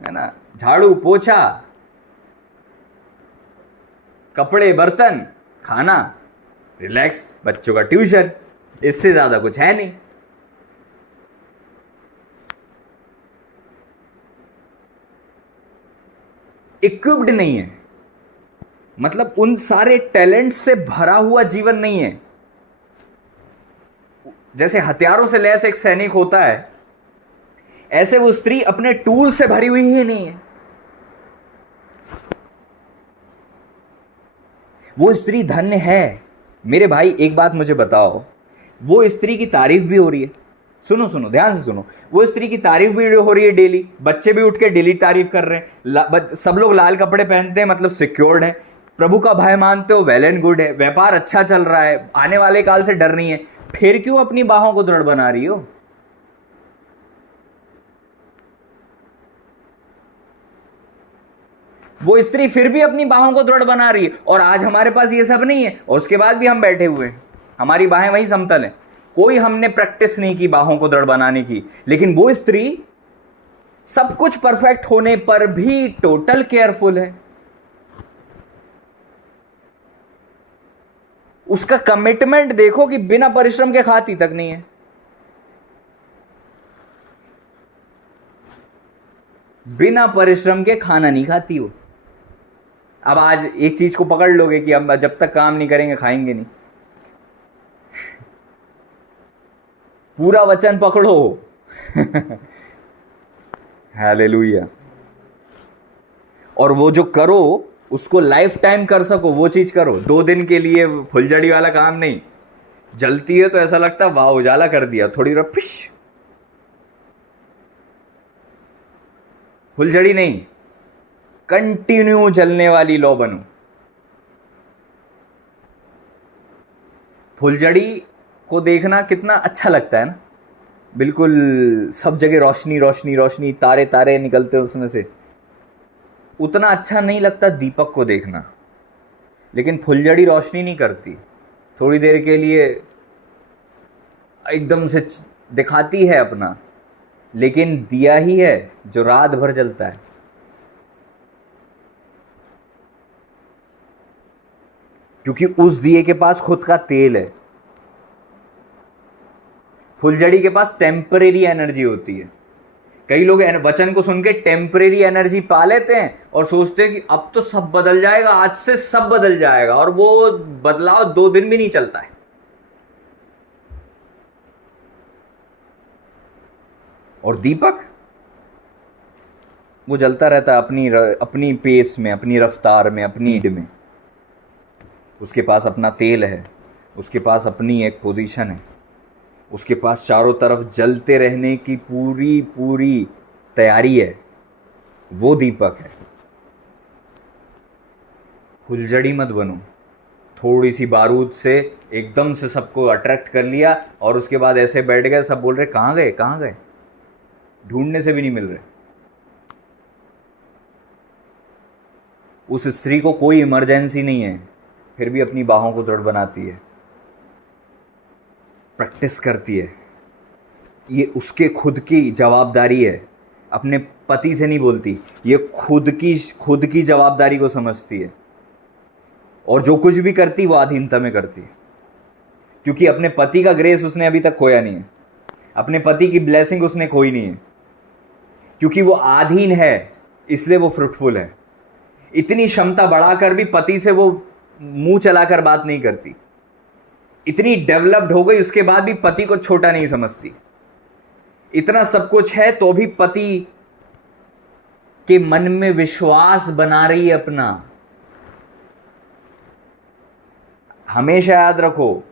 है ना। झाड़ू पोछा, कपड़े बर्तन, खाना, रिलैक्स, बच्चों का ट्यूशन, इससे ज्यादा कुछ है नहीं। इक्विप्ड नहीं है, मतलब उन सारे टैलेंट से भरा हुआ जीवन नहीं है। जैसे हथियारों से लैस एक सैनिक होता है, ऐसे वो स्त्री अपने टूल से भरी हुई ही नहीं है। वो स्त्री धन्य है। मेरे भाई एक बात मुझे बताओ, वो स्त्री की तारीफ भी हो रही है। सुनो सुनो, ध्यान से सुनो। वो स्त्री की तारीफ भी हो रही है डेली, बच्चे भी उठ के डेली तारीफ कर रहे हैं, सब लोग लाल कपड़े पहनते हैं, मतलब सिक्योर्ड है, प्रभु का भय मानते हो, वेल एंड गुड है, व्यापार अच्छा चल रहा है, आने वाले काल से डर नहीं है। फिर क्यों अपनी बाहों को दृढ़ बना रही हो? वो स्त्री फिर भी अपनी बाहों को दृढ़ बना रही है। और आज हमारे पास ये सब नहीं है, और उसके बाद भी हम बैठे हुए हैं, हमारी बाहें वही समतल हैं। कोई हमने प्रैक्टिस नहीं की बाहों को दृढ़ बनाने की। लेकिन वो स्त्री सब कुछ परफेक्ट होने पर भी टोटल केयरफुल है। उसका कमिटमेंट देखो कि बिना परिश्रम के खाती तक नहीं है। बिना परिश्रम के खाना नहीं खाती वो। अब आज एक चीज को पकड़ लोगे कि हम जब तक काम नहीं करेंगे खाएंगे नहीं। पूरा वचन पकड़ो। हालेलुया। और वो जो करो उसको लाइफ टाइम कर सको, वो चीज करो। 2 दिन के लिए फुलझड़ी वाला काम नहीं। जलती है तो ऐसा लगता है वाह उजाला कर दिया, थोड़ी रफिश। फुलझड़ी नहीं, कंटिन्यू जलने वाली लौ बनो। फुलझड़ी को देखना कितना अच्छा लगता है ना, बिल्कुल सब जगह रोशनी रोशनी रोशनी, तारे तारे निकलते हैं उसमें से। उतना अच्छा नहीं लगता दीपक को देखना। लेकिन फुलझड़ी रोशनी नहीं करती, थोड़ी देर के लिए एकदम से दिखाती है अपना, लेकिन दिया ही है जो रात भर जलता है। क्योंकि उस दिए के पास खुद का तेल है। फुलझड़ी के पास टेम्परेरी एनर्जी होती है। कई लोग वचन को सुन के टेम्परेरी एनर्जी पा लेते हैं और सोचते हैं कि अब तो सब बदल जाएगा, आज से सब बदल जाएगा, और वो बदलाव 2 दिन भी नहीं चलता है। और दीपक वो जलता रहता है अपनी पेस में, अपनी रफ्तार में, अपनी नीड में। उसके पास अपना तेल है, उसके पास अपनी एक पोजीशन है, उसके पास चारों तरफ जलते रहने की पूरी पूरी तैयारी है। वो दीपक है। फुलझड़ी मत बनो। थोड़ी सी बारूद से एकदम से सबको अट्रैक्ट कर लिया और उसके बाद ऐसे बैठ गए, सब बोल रहे कहाँ गए कहाँ गए, ढूंढने से भी नहीं मिल रहे। उस स्त्री को कोई इमरजेंसी नहीं है, फिर भी अपनी बाहों को दृढ़ बनाती है, प्रैक्टिस करती है। ये उसके खुद की जवाबदारी है, अपने पति से नहीं बोलती, ये खुद की जवाबदारी को समझती है। और जो कुछ भी करती वो अधीनता में करती है, क्योंकि अपने पति का ग्रेस उसने अभी तक खोया नहीं है, अपने पति की ब्लेसिंग उसने खोई नहीं है, क्योंकि वो आधीन है इसलिए वो फ्रूटफुल है। इतनी क्षमता बढ़ाकर भी पति से वो मुंह चलाकर बात नहीं करती, इतनी डेवलप्ड हो गई उसके बाद भी पति को छोटा नहीं समझती। इतना सब कुछ है तो भी पति के मन में विश्वास बना रही है अपना। हमेशा याद रखो,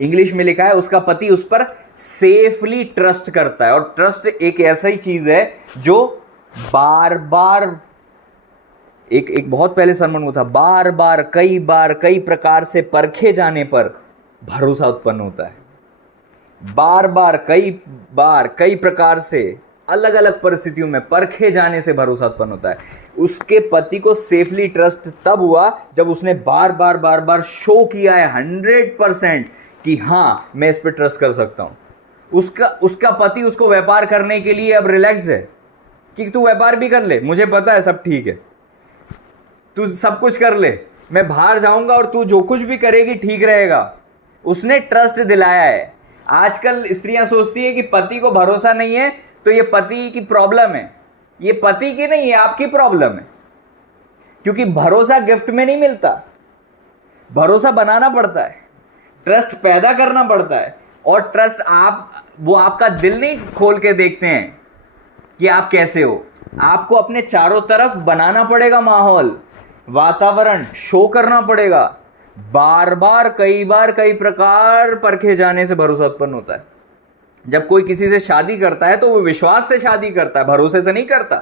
इंग्लिश में लिखा है उसका पति उस पर सेफली ट्रस्ट करता है। और ट्रस्ट एक ऐसा ही चीज है जो बार बार, एक बहुत पहले सरमन में था, बार कई प्रकार से परखे जाने पर भरोसा उत्पन्न होता है। बार कई प्रकार से अलग अलग परिस्थितियों में परखे जाने से भरोसा उत्पन्न होता है। उसके पति को सेफली ट्रस्ट तब हुआ जब उसने बार बार शो किया है 100% कि हाँ मैं इस पर ट्रस्ट कर सकता हूं। उसका पति उसको व्यापार करने के लिए अब रिलैक्स्ड है कि तू व्यापार भी कर ले, मुझे पता है सब ठीक है, तू सब कुछ कर ले, मैं बाहर जाऊंगा और तू जो कुछ भी करेगी ठीक रहेगा। उसने ट्रस्ट दिलाया है। आजकल स्त्रियां सोचती है कि पति को भरोसा नहीं है तो ये पति की प्रॉब्लम है। ये पति की नहीं है, आपकी प्रॉब्लम है, क्योंकि भरोसा गिफ्ट में नहीं मिलता, भरोसा बनाना पड़ता है, ट्रस्ट पैदा करना पड़ता है। और ट्रस्ट वो आपका दिल नहीं खोल के देखते हैं कि आप कैसे हो, आपको अपने चारों तरफ बनाना पड़ेगा, माहौल वातावरण शो करना पड़ेगा। कई बार कई प्रकार परखे जाने से भरोसा उत्पन्न होता है। जब कोई किसी से शादी करता है तो वो विश्वास से शादी करता है, भरोसे से नहीं करता।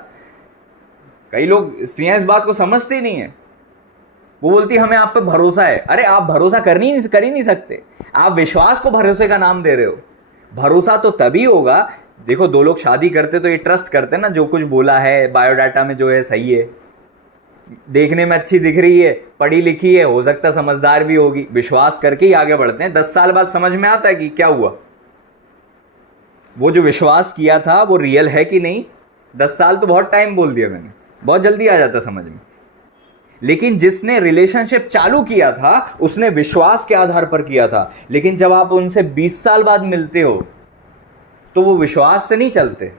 कई लोग, स्त्रियां इस बात को समझती नहीं है, वो बोलती हमें आप पे भरोसा है। अरे आप भरोसा कर ही नहीं सकते, आप विश्वास को भरोसे का नाम दे रहे हो। भरोसा तो तभी होगा, देखो दो लोग शादी करते तो ये ट्रस्ट करते ना, जो कुछ बोला है बायोडाटा में जो है सही है, देखने में अच्छी दिख रही है, पढ़ी लिखी है, हो सकता समझदार भी होगी, विश्वास करके ही आगे बढ़ते हैं। 10 साल बाद समझ में आता है कि क्या हुआ, वो जो विश्वास किया था वो रियल है कि नहीं। 10 साल तो बहुत टाइम बोल दिया मैंने, बहुत जल्दी आ जाता समझ में। लेकिन जिसने रिलेशनशिप चालू किया था उसने विश्वास के आधार पर किया था। लेकिन जब आप उनसे 20 साल बाद मिलते हो तो वो विश्वास से नहीं चलते,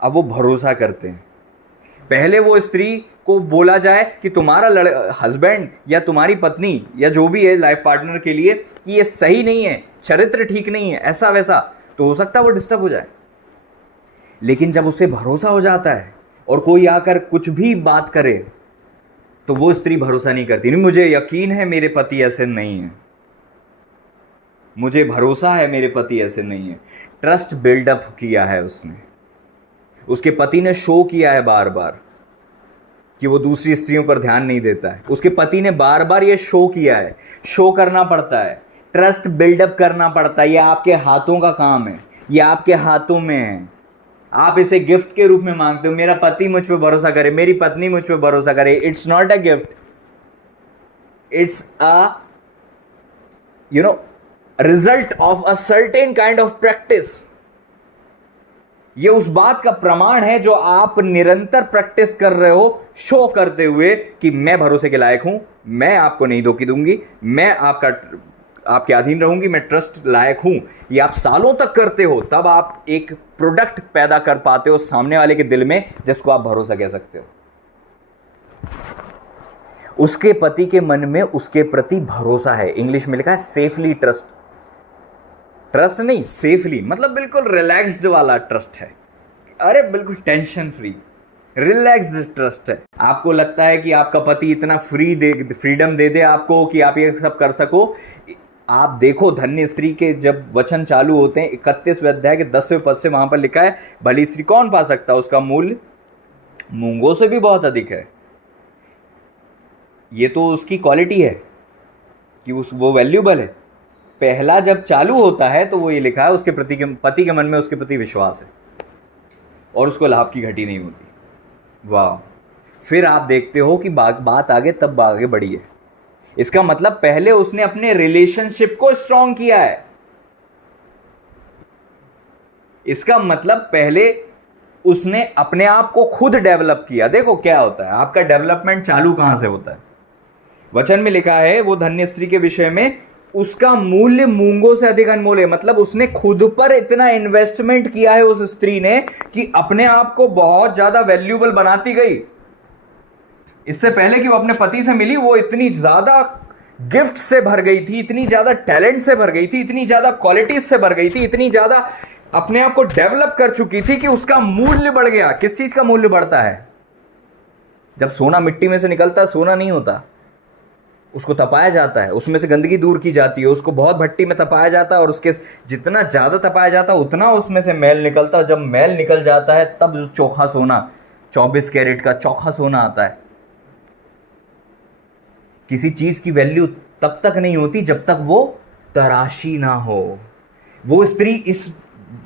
अब वो भरोसा करते हैं। पहले वो स्त्री को बोला जाए कि तुम्हारा हस्बैंड या तुम्हारी पत्नी या जो भी है लाइफ पार्टनर के लिए कि ये सही नहीं है, चरित्र ठीक नहीं है, ऐसा वैसा, तो हो सकता है वो डिस्टर्ब हो जाए। लेकिन जब उसे भरोसा हो जाता है और कोई आकर कुछ भी बात करे तो वो स्त्री भरोसा नहीं करती, नहीं मुझे यकीन है मेरे पति ऐसे नहीं है, मुझे भरोसा है मेरे पति ऐसे नहीं है। ट्रस्ट बिल्डअप किया है उसने, उसके पति ने शो किया है बार बार कि वो दूसरी स्त्रियों पर ध्यान नहीं देता है। उसके पति ने बार बार ये शो किया है, शो करना पड़ता है, ट्रस्ट बिल्डअप करना पड़ता है। ये आपके हाथों का काम है, ये आपके हाथों में है। आप इसे गिफ्ट के रूप में मांगते हो, मेरा पति मुझ पे भरोसा करे, मेरी पत्नी मुझ पे भरोसा करे। It's not a gift, it's a result of a certain kind of practice. ये उस बात का प्रमाण है जो आप निरंतर प्रैक्टिस कर रहे हो, शो करते हुए कि मैं भरोसे के लायक हूं, मैं आपको नहीं धोखा दूंगी, मैं आपके अधीन रहूंगी, मैं ट्रस्ट लायक हूं। ये आप सालों तक करते हो, तब आप एक प्रोडक्ट पैदा कर पाते हो सामने वाले के दिल में जिसको आप भरोसा कह सकते हो। उसके पति के मन में उसके प्रति भरोसा है। इंग्लिश में लिखा है सेफली ट्रस्ट। ट्रस्ट नहीं, सेफली मतलब बिल्कुल रिलैक्स्ड वाला ट्रस्ट है। अरे बिल्कुल टेंशन फ्री रिलैक्स्ड ट्रस्ट है। आपको लगता है कि आपका पति इतना फ्रीडम दे दे आपको कि आप ये सब कर सको। आप देखो धन्य स्त्री के जब वचन चालू होते हैं 31वें अध्याय के 10वें पद से, वहां पर लिखा है भली स्त्री कौन पा सकता है, उसका मूल्य मूंगों से भी बहुत अधिक है। ये तो उसकी क्वालिटी है कि वो वैल्यूबल है। पहला जब चालू होता है तो वो ये लिखा है उसके पति के मन में उसके प्रति विश्वास है और उसको लाभ की घटी नहीं होती। वाह, फिर आप देखते हो कि बात आगे तब आगे बढ़ी है। इसका मतलब पहले उसने अपने रिलेशनशिप को स्ट्रांग किया है। इसका मतलब पहले उसने अपने आप को खुद डेवलप किया। देखो क्या होता है, आपका डेवलपमेंट चालू कहां से होता है। वचन में लिखा है वो धन्य स्त्री के विषय में, उसका मूल्य मूंगों से अधिक अनमोल है। मतलब उसने खुद पर इतना इन्वेस्टमेंट किया है उस स्त्री ने कि अपने आप को बहुत ज्यादा वैल्यूएबल बनाती गई। इससे पहले कि वो अपने पति से मिली, वो इतनी ज्यादा गिफ्ट से भर गई थी, इतनी ज्यादा टैलेंट से भर गई थी, इतनी ज्यादा क्वालिटीज से भर गई थी, इतनी ज्यादा अपने आप को डेवलप कर चुकी थी कि उसका मूल्य बढ़ गया। किस चीज का मूल्य बढ़ता है? जब सोना मिट्टी में से निकलता है, सोना नहीं होता, उसको तपाया जाता है, उसमें से गंदगी दूर की जाती है, उसको बहुत भट्टी में तपाया जाता है, और उसके जितना ज्यादा तपाया जाता है उतना उसमें से मैल निकलता है। जब मैल निकल जाता है तब जो चोखा सोना, 24 कैरेट का चोखा सोना आता है। किसी चीज की वैल्यू तब तक नहीं होती जब तक वो तराशी ना हो। वो स्त्री इस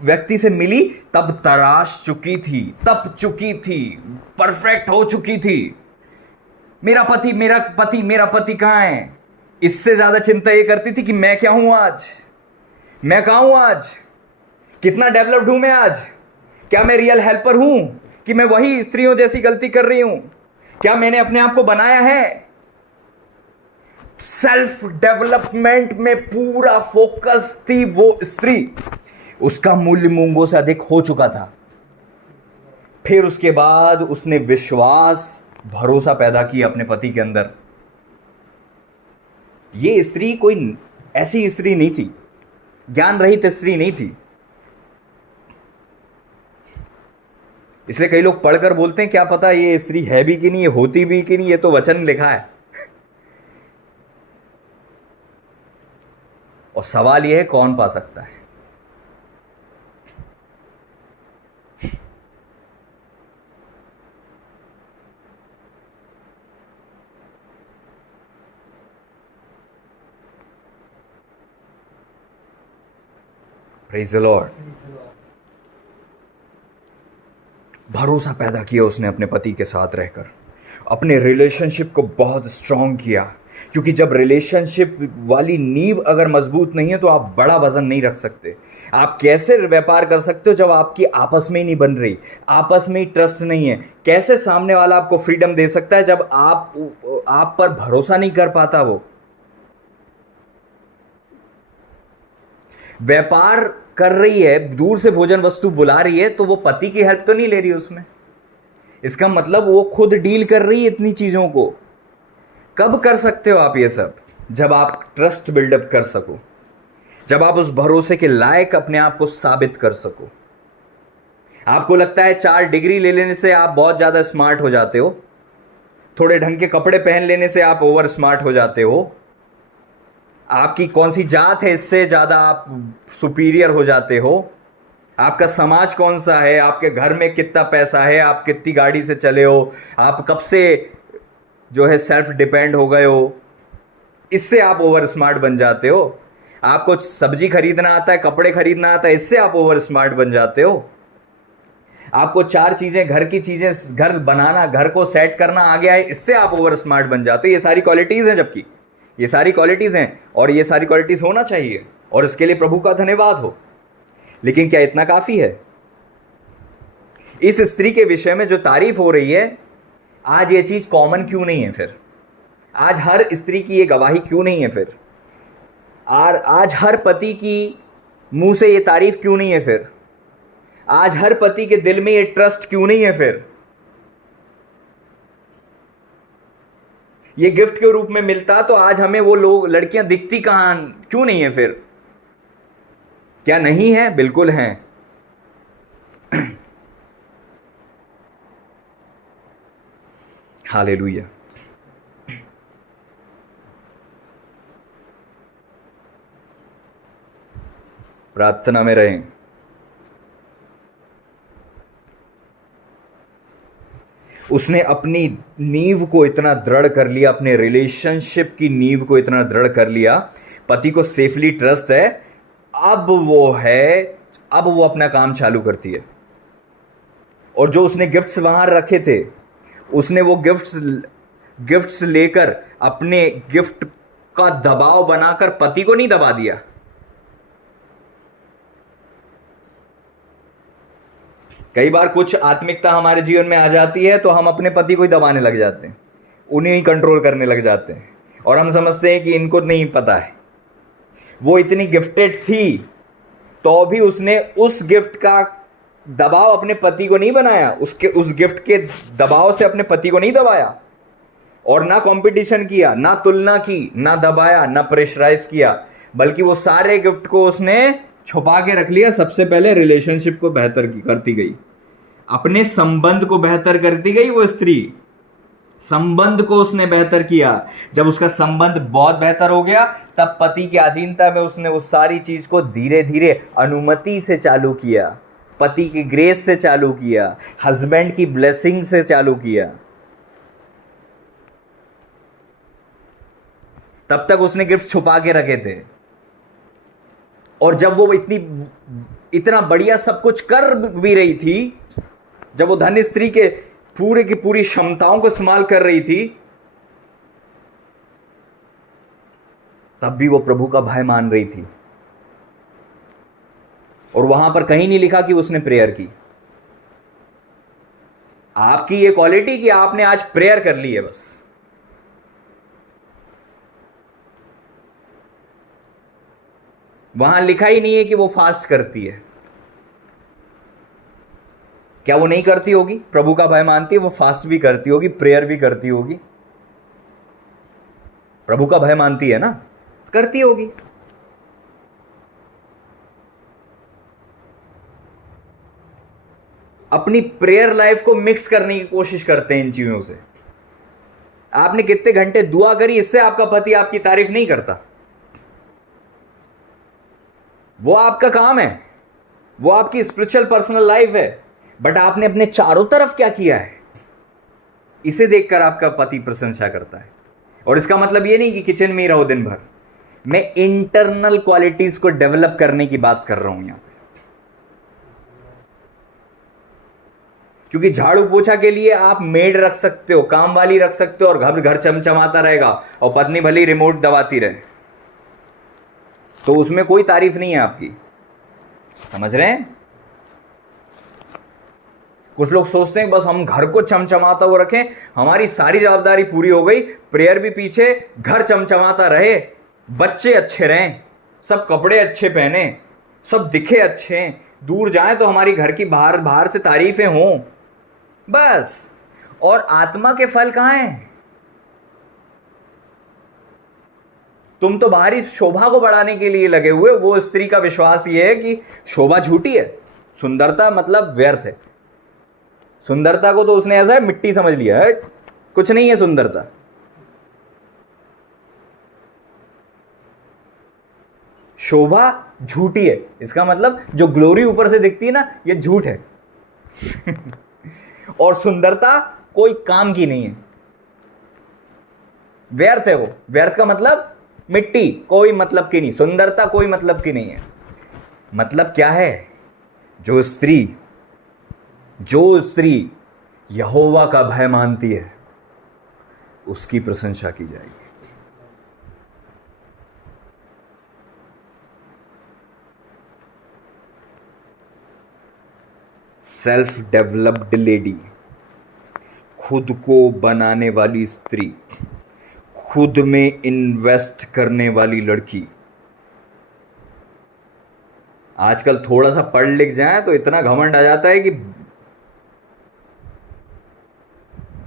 व्यक्ति से मिली तब तराश चुकी थी, तप चुकी थी, परफेक्ट हो चुकी थी। मेरा पति, मेरा पति, मेरा पति कहां है? इससे ज्यादा चिंता ये करती थी कि मैं क्या हूं आज, मैं कहां हूं आज, कितना डेवलप्ड हूं मैं आज, क्या मैं रियल हेल्पर हूं कि मैं वही स्त्रियों जैसी गलती कर रही हूं, क्या मैंने अपने आप को बनाया है। सेल्फ डेवलपमेंट में पूरा फोकस थी वो स्त्री। उसका मूल्य मूंगों से अधिक हो चुका था। फिर उसके बाद उसने विश्वास, भरोसा पैदा किया अपने पति के अंदर। ये स्त्री कोई ऐसी स्त्री नहीं थी, ज्ञान रहित स्त्री नहीं थी। इसलिए कई लोग पढ़कर बोलते हैं क्या पता ये स्त्री है भी कि नहीं, होती भी कि नहीं, ये तो वचन लिखा है। और सवाल यह है कौन पा सकता है। Praise the Lord. भरोसा पैदा किया उसने अपने पति के साथ रहकर, अपने रिलेशनशिप को बहुत स्ट्रांग किया। क्योंकि जब रिलेशनशिप वाली नींव अगर मजबूत नहीं है तो आप बड़ा वजन नहीं रख सकते। आप कैसे व्यापार कर सकते हो जब आपकी आपस में ही नहीं बन रही, आपस में ही ट्रस्ट नहीं है। कैसे सामने वाला आपको फ्रीडम दे सकता है जब आप पर भरोसा नहीं कर पाता। वो व्यापार कर रही है, दूर से भोजन वस्तु बुला रही है, तो वो पति की हेल्प तो नहीं ले रही उसमें। इसका मतलब वो खुद डील कर रही है इतनी चीजों को। कब कर सकते हो आप ये सब? जब आप ट्रस्ट बिल्डअप कर सको, जब आप उस भरोसे के लायक अपने आप को साबित कर सको। आपको लगता है 4 डिग्री ले लेने से आप बहुत ज्यादा स्मार्ट हो जाते हो, थोड़े ढंग के कपड़े पहन लेने से आप ओवर स्मार्ट हो जाते हो, आपकी कौन सी जात है इससे ज्यादा आप सुपीरियर हो जाते हो, आपका समाज कौन सा है, आपके घर में कितना पैसा है, आप कितनी गाड़ी से चले हो, आप कब से जो है सेल्फ डिपेंड हो गए हो, इससे आप ओवर स्मार्ट बन जाते हो। आपको सब्जी खरीदना आता है, कपड़े खरीदना आता है, इससे आप ओवर स्मार्ट बन जाते हो। आपको 4 चीजें, घर की चीजें, घर बनाना, घर को सेट करना आ गया है, इससे आप ओवर स्मार्ट बन जाते हो। ये सारी क्वालिटीज हैं, जबकि ये सारी क्वालिटीज हैं और ये सारी क्वालिटीज होना चाहिए और इसके लिए प्रभु का धन्यवाद हो। लेकिन क्या इतना काफी है? इस स्त्री के विषय में जो तारीफ हो रही है, आज ये चीज कॉमन क्यों नहीं है? फिर आज हर स्त्री की ये गवाही क्यों नहीं है? फिर आज हर पति की मुंह से ये तारीफ क्यों नहीं है? फिर आज हर पति के दिल में ये ट्रस्ट क्यों नहीं है? फिर ये गिफ्ट के रूप में मिलता तो आज हमें वो लोग, लड़कियां दिखती कहां, क्यों नहीं है? फिर क्या नहीं है? बिल्कुल हैं। हालेलुया। प्रार्थना में रहें। उसने अपनी नींव को इतना दृढ़ कर लिया, अपने रिलेशनशिप की नींव को इतना दृढ़ कर लिया, पति को सेफली ट्रस्ट है। अब वो अपना काम चालू करती है। और जो उसने गिफ्ट्स वहां रखे थे, उसने वो गिफ्ट्स लेकर अपने गिफ्ट का दबाव बनाकर पति को नहीं दबा दिया। कई बार कुछ आत्मिकता हमारे जीवन में आ जाती है तो हम अपने पति को ही दबाने लग जाते हैं, उन्हें ही कंट्रोल करने लग जाते हैं, और हम समझते हैं कि इनको नहीं पता है। वो इतनी गिफ्टेड थी तो भी उसने उस गिफ्ट का दबाव अपने पति को नहीं बनाया, उस गिफ्ट के दबाव से अपने पति को नहीं दबाया, और ना कंपटीशन किया, ना तुलना की, ना दबाया, ना प्रेशराइज किया, बल्कि वो सारे गिफ्ट को उसने छुपा के रख लिया। सबसे पहले रिलेशनशिप को बेहतर करती गई, अपने संबंध को बेहतर करती गई। वो स्त्री संबंध को उसने बेहतर किया। जब उसका संबंध बहुत बेहतर हो गया तब पति की अधीनता में उसने उस सारी चीज को धीरे धीरे अनुमति से चालू किया, पति की ग्रेस से चालू किया, हस्बैंड की ब्लेसिंग से चालू किया। तब तक उसने गिफ्ट छुपा के रखे थे, और जब वो इतना बढ़िया सब कुछ कर भी रही थी, जब वो धन्य स्त्री के पूरे की पूरी क्षमताओं को इस्तेमाल कर रही थी, तब भी वो प्रभु का भय मान रही थी। और वहां पर कहीं नहीं लिखा कि उसने प्रेयर की। आपकी ये क्वालिटी कि आपने आज प्रेयर कर ली है, बस वहां लिखा ही नहीं है कि वो फास्ट करती है। क्या वो नहीं करती होगी? प्रभु का भय मानती है, वो फास्ट भी करती होगी, प्रेयर भी करती होगी। प्रभु का भय मानती है ना, करती होगी। अपनी प्रेयर लाइफ को मिक्स करने की कोशिश करते हैं इन चीजों से। आपने कितने घंटे दुआ करी, इससे आपका पति आपकी तारीफ नहीं करता। वो आपका काम है, वो आपकी स्पिरिचुअल पर्सनल लाइफ है, बट आपने अपने चारों तरफ क्या किया है, इसे देखकर आपका पति प्रशंसा करता है। और इसका मतलब ये नहीं कि किचन में ही रहो दिन भर। मैं इंटरनल क्वालिटीज को डेवलप करने की बात कर रहा हूं यहां, क्योंकि झाड़ू पोछा के लिए आप मेड रख सकते हो, काम वाली रख सकते हो, और घर चमचमाता रहेगा, और पत्नी भले रिमोट दबाती रहे, तो उसमें कोई तारीफ नहीं है आपकी। समझ रहे हैं? कुछ लोग सोचते हैं बस हम घर को चमचमाता हुआ रखें, हमारी सारी जवाबदारी पूरी हो गई, प्रेयर भी पीछे, घर चमचमाता रहे, बच्चे अच्छे रहें, सब कपड़े अच्छे पहने, सब दिखे अच्छे, दूर जाएं तो हमारी घर की बाहर से तारीफें हों, बस। और आत्मा के फल कहां हैं? तुम तो बाहरी शोभा को बढ़ाने के लिए लगे हुए। वो स्त्री का विश्वास ये है कि शोभा झूठी है, सुंदरता मतलब व्यर्थ है। सुंदरता को तो उसने ऐसा है मिट्टी समझ लिया है, कुछ नहीं है सुंदरता। शोभा झूठी है, इसका मतलब जो ग्लोरी ऊपर से दिखती है ना, ये झूठ है। और सुंदरता कोई काम की नहीं है, व्यर्थ है। वो व्यर्थ का मतलब मिट्टी, कोई मतलब की नहीं। सुंदरता कोई मतलब की नहीं है। मतलब क्या है? जो स्त्री यहोवा का भय मानती है, उसकी प्रशंसा की जाएगी। सेल्फ डेवलप्ड लेडी, खुद को बनाने वाली स्त्री, खुद में इन्वेस्ट करने वाली लड़की। आजकल थोड़ा सा पढ़ लिख जाए तो इतना घमंड आ जाता है कि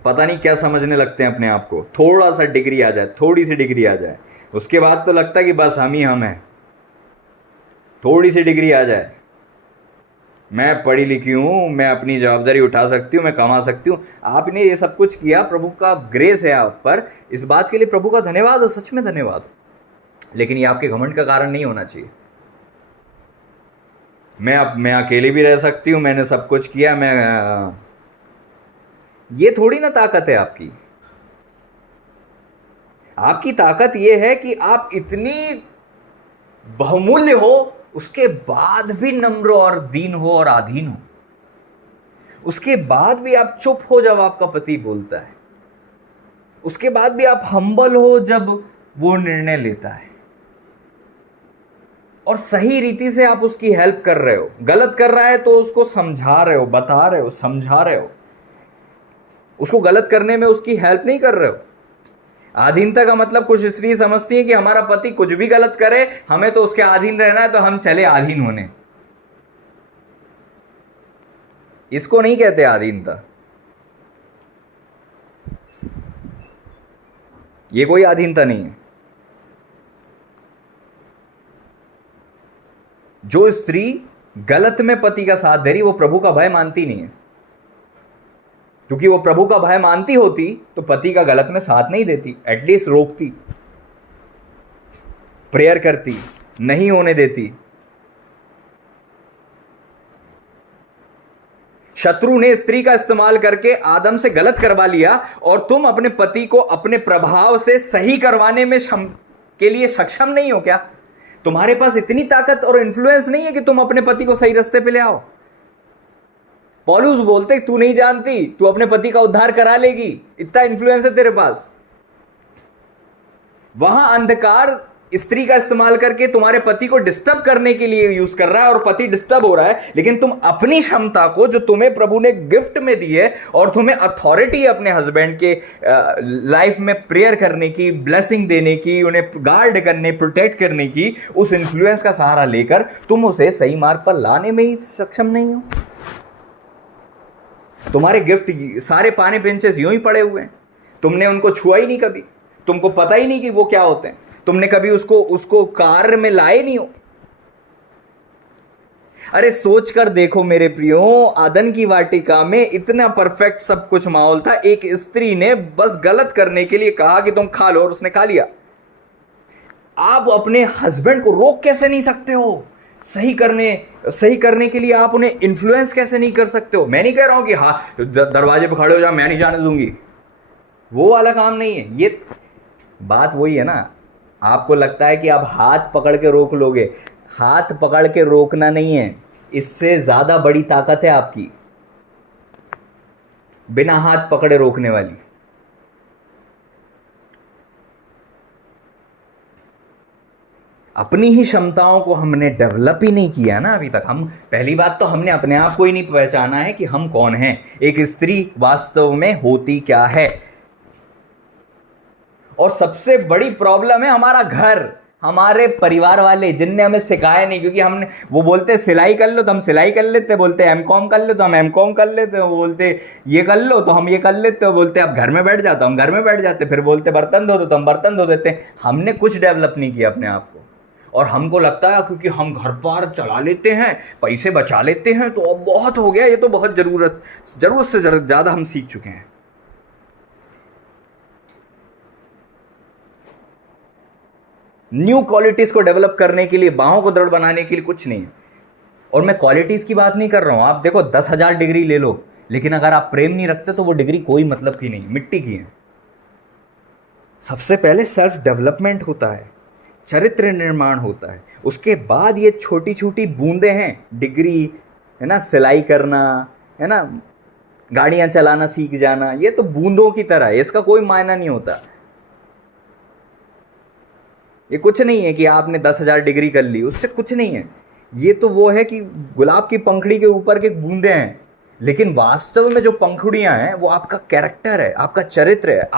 पता नहीं क्या समझने लगते हैं अपने आप को। थोड़ा सा डिग्री आ जाए, थोड़ी सी डिग्री आ जाए, उसके बाद तो लगता है कि बस हम ही हम हैं। थोड़ी सी डिग्री आ जाए, मैं पढ़ी लिखी हूं, मैं अपनी जवाबदारी उठा सकती हूं, मैं कमा सकती हूं। आपने ये सब कुछ किया, प्रभु का ग्रेस है आप पर, इस बात के लिए प्रभु का धन्यवाद हो, सच में धन्यवाद। लेकिन ये आपके घमंड का कारण नहीं होना चाहिए। मैं अकेले भी रह सकती हूं, मैंने सब कुछ किया, ये थोड़ी ना ताकत है आपकी। आपकी ताकत ये है कि आप इतनी बहुमूल्य हो, उसके बाद भी नम्र और दीन हो और अधीन हो। उसके बाद भी आप चुप हो जब आपका पति बोलता है, उसके बाद भी आप हम्बल हो जब वो निर्णय लेता है, और सही रीति से आप उसकी हेल्प कर रहे हो। गलत कर रहा है तो उसको समझा रहे हो, बता रहे हो, समझा रहे हो, उसको गलत करने में उसकी हेल्प नहीं कर रहे हो। अधीनता का मतलब कुछ स्त्री समझती है कि हमारा पति कुछ भी गलत करे, हमें तो उसके अधीन रहना है, तो हम चले अधीन होने। इसको नहीं कहते अधीनता, ये कोई अधीनता नहीं है। जो स्त्री गलत में पति का साथ दे रही, वो प्रभु का भय मानती नहीं है, क्योंकि वो प्रभु का भय मानती होती तो पति का गलत में साथ नहीं देती, एटलीस्ट रोकती, प्रेयर करती, नहीं होने देती। शत्रु ने स्त्री का इस्तेमाल करके आदम से गलत करवा लिया, और तुम अपने पति को अपने प्रभाव से सही करवाने में के लिए सक्षम नहीं हो क्या? तुम्हारे पास इतनी ताकत और इन्फ्लुएंस नहीं है कि तुम अपने पति को सही रास्ते पे ले आओ। पौलुस बोलते तू नहीं जानती, तू अपने पति का उद्धार करा लेगी, इतना इन्फ्लुएंस है तेरे पास। वहां अंधकार स्त्री का इस्तेमाल करके तुम्हारे पति को डिस्टर्ब करने के लिए यूज कर रहा है, और पति डिस्टर्ब हो रहा है, लेकिन तुम अपनी क्षमता को जो तुम्हें प्रभु ने गिफ्ट में दी है, और तुम्हें अथॉरिटी अपने हस्बैंड के लाइफ में प्रेयर करने की, ब्लेसिंग देने की, उन्हें गार्ड करने, प्रोटेक्ट करने की, उस इन्फ्लुएंस का सहारा लेकर तुम उसे सही मार्ग पर लाने में ही सक्षम नहीं हो। तुम्हारे गिफ्ट सारे पाने बेंचेस यूं ही पड़े हुए हैं, तुमने उनको छुआ ही नहीं कभी, तुमको पता ही नहीं कि वो क्या होते हैं, तुमने कभी उसको कार्य में लाए नहीं हो। अरे सोच कर देखो मेरे प्रियो, आदन की वाटिका में इतना परफेक्ट सब कुछ माहौल था, एक स्त्री ने बस गलत करने के लिए कहा कि तुम खा लो, और उसने खा लिया। आप अपने हस्बैंड को रोक कैसे नहीं सकते हो? सही करने के लिए आप उन्हें इन्फ्लुएंस कैसे नहीं कर सकते हो? मैं नहीं कह रहा हूं कि हाँ दरवाजे पे खड़े हो जाओ, मैं नहीं जाने दूंगी, वो वाला काम नहीं है। ये बात वही है ना, आपको लगता है कि आप हाथ पकड़ के रोक लोगे, हाथ पकड़ के रोकना नहीं है, इससे ज्यादा बड़ी ताकत है आपकी बिना हाथ पकड़े रोकने वाली। अपनी ही क्षमताओं को हमने डेवलप ही नहीं किया ना अभी तक। हम पहली बात तो हमने अपने आप को ही नहीं पहचाना है कि हम कौन हैं, एक स्त्री वास्तव में होती क्या है। और सबसे बड़ी प्रॉब्लम है हमारा घर, हमारे परिवार वाले, जिनने हमें सिखाया नहीं। क्योंकि हमने, वो बोलते सिलाई कर लो तो हम सिलाई कर लेते, बोलते एमकॉम कर लो तो हम एमकॉम कर लेते, वो बोलते ये कर लो तो हम ये कर लेते, बोलते अब घर में बैठ जाता हम घर में बैठ जाते, फिर बोलते बर्तन धो दो तो हम बर्तन धो देते। हमने कुछ डेवलप नहीं किया अपने आप को, और हमको लगता है क्योंकि हम घर पर चला लेते हैं, पैसे बचा लेते हैं, तो अब बहुत हो गया, ये तो बहुत जरूरत से ज़्यादा हम सीख चुके हैं। न्यू क्वालिटीज को डेवलप करने के लिए, बाहों को दृढ़ बनाने के लिए कुछ नहीं है। और मैं क्वालिटीज की बात नहीं कर रहा हूं। आप देखो 10,000 डिग्री ले लो, लेकिन अगर आप प्रेम नहीं रखते तो वो डिग्री कोई मतलब की नहीं, मिट्टी की है। सबसे पहले सेल्फ डेवलपमेंट होता है, चरित्र निर्माण होता है, उसके बाद ये छोटी छोटी बूंदें हैं, डिग्री है ना, सिलाई करना है ना, गाड़ियां चलाना सीख जाना, ये तो बूंदों की तरह है, इसका कोई मायना नहीं होता। ये कुछ नहीं है कि आपने 10,000 डिग्री कर ली, उससे कुछ नहीं है। ये तो वो है कि गुलाब की पंखुड़ी के ऊपर के बूंदे हैं, लेकिन वास्तव में जो पंखुड़ियां हैं वो आपका कैरेक्टर है, आपका चरित्र है,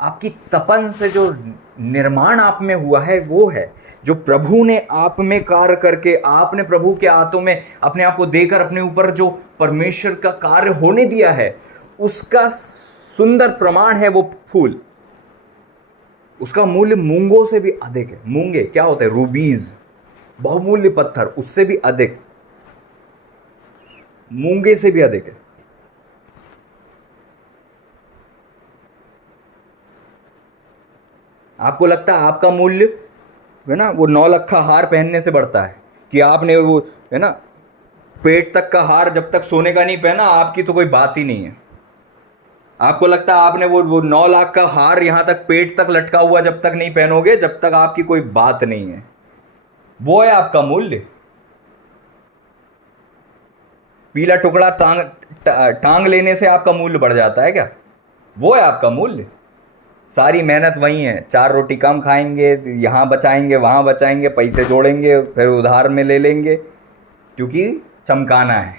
आपकी तपन से जो निर्माण आप में हुआ है वो है, जो प्रभु ने आप में कार्य करके, आपने प्रभु के हाथों में अपने आप को देकर अपने ऊपर जो परमेश्वर का कार्य होने दिया है, उसका सुंदर प्रमाण है वो फूल। उसका मूल्य मूंगों से भी अधिक है। मूंगे क्या होते हैं? रूबीज, बहुमूल्य पत्थर, उससे भी अधिक, मूंगे से भी अधिक है। आपको लगता है आपका मूल्य है ना वो 9 लाख का हार पहनने से बढ़ता है, कि आपने वो है ना पेट तक का हार जब तक सोने का नहीं पहना, आपकी तो कोई बात ही नहीं है। आपको लगता है आपने वो 9 लाख का हार यहां तक पेट तक लटका हुआ जब तक नहीं पहनोगे, जब तक आपकी कोई बात नहीं है। वो है आपका मूल्य। पीला टुकड़ा टांग लेने से आपका मूल्य बढ़ जाता है क्या? वो है आपका मूल्य। सारी मेहनत वही है, 4 रोटी कम खाएंगे, यहाँ बचाएंगे वहाँ बचाएंगे, पैसे जोड़ेंगे, फिर उधार में ले लेंगे, क्योंकि चमकाना है।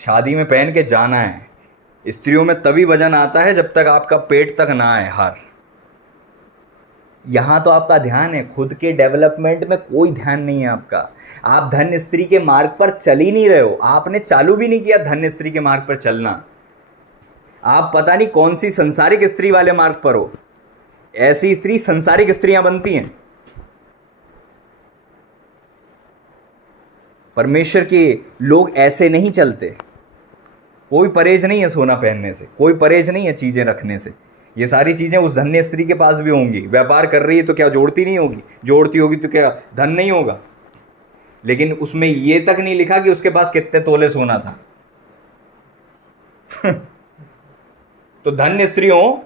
शादी में पहन के जाना है। स्त्रियों में तभी वजन आता है जब तक आपका पेट तक ना आए हार। यहाँ तो आपका ध्यान है, खुद के डेवलपमेंट में कोई ध्यान नहीं है आपका। आप धन्य स्त्री के मार्ग पर चल ही नहीं रहे हो, आपने चालू भी नहीं किया धन्य स्त्री के मार्ग पर चलना। आप पता नहीं कौन सी संसारिक स्त्री वाले मार्ग पर हो। ऐसी स्त्री संसारिक स्त्रियां बनती हैं। परमेश्वर के लोग ऐसे नहीं चलते। कोई परहेज नहीं है सोना पहनने से, कोई परहेज नहीं है चीजें रखने से। ये सारी चीजें उस धन्य स्त्री के पास भी होंगी। व्यापार कर रही है तो क्या जोड़ती नहीं होगी? जोड़ती होगी तो क्या धन नहीं होगा? लेकिन उसमें ये तक नहीं लिखा कि उसके पास कितने तोले सोना था। तो धन्य स्त्रियों,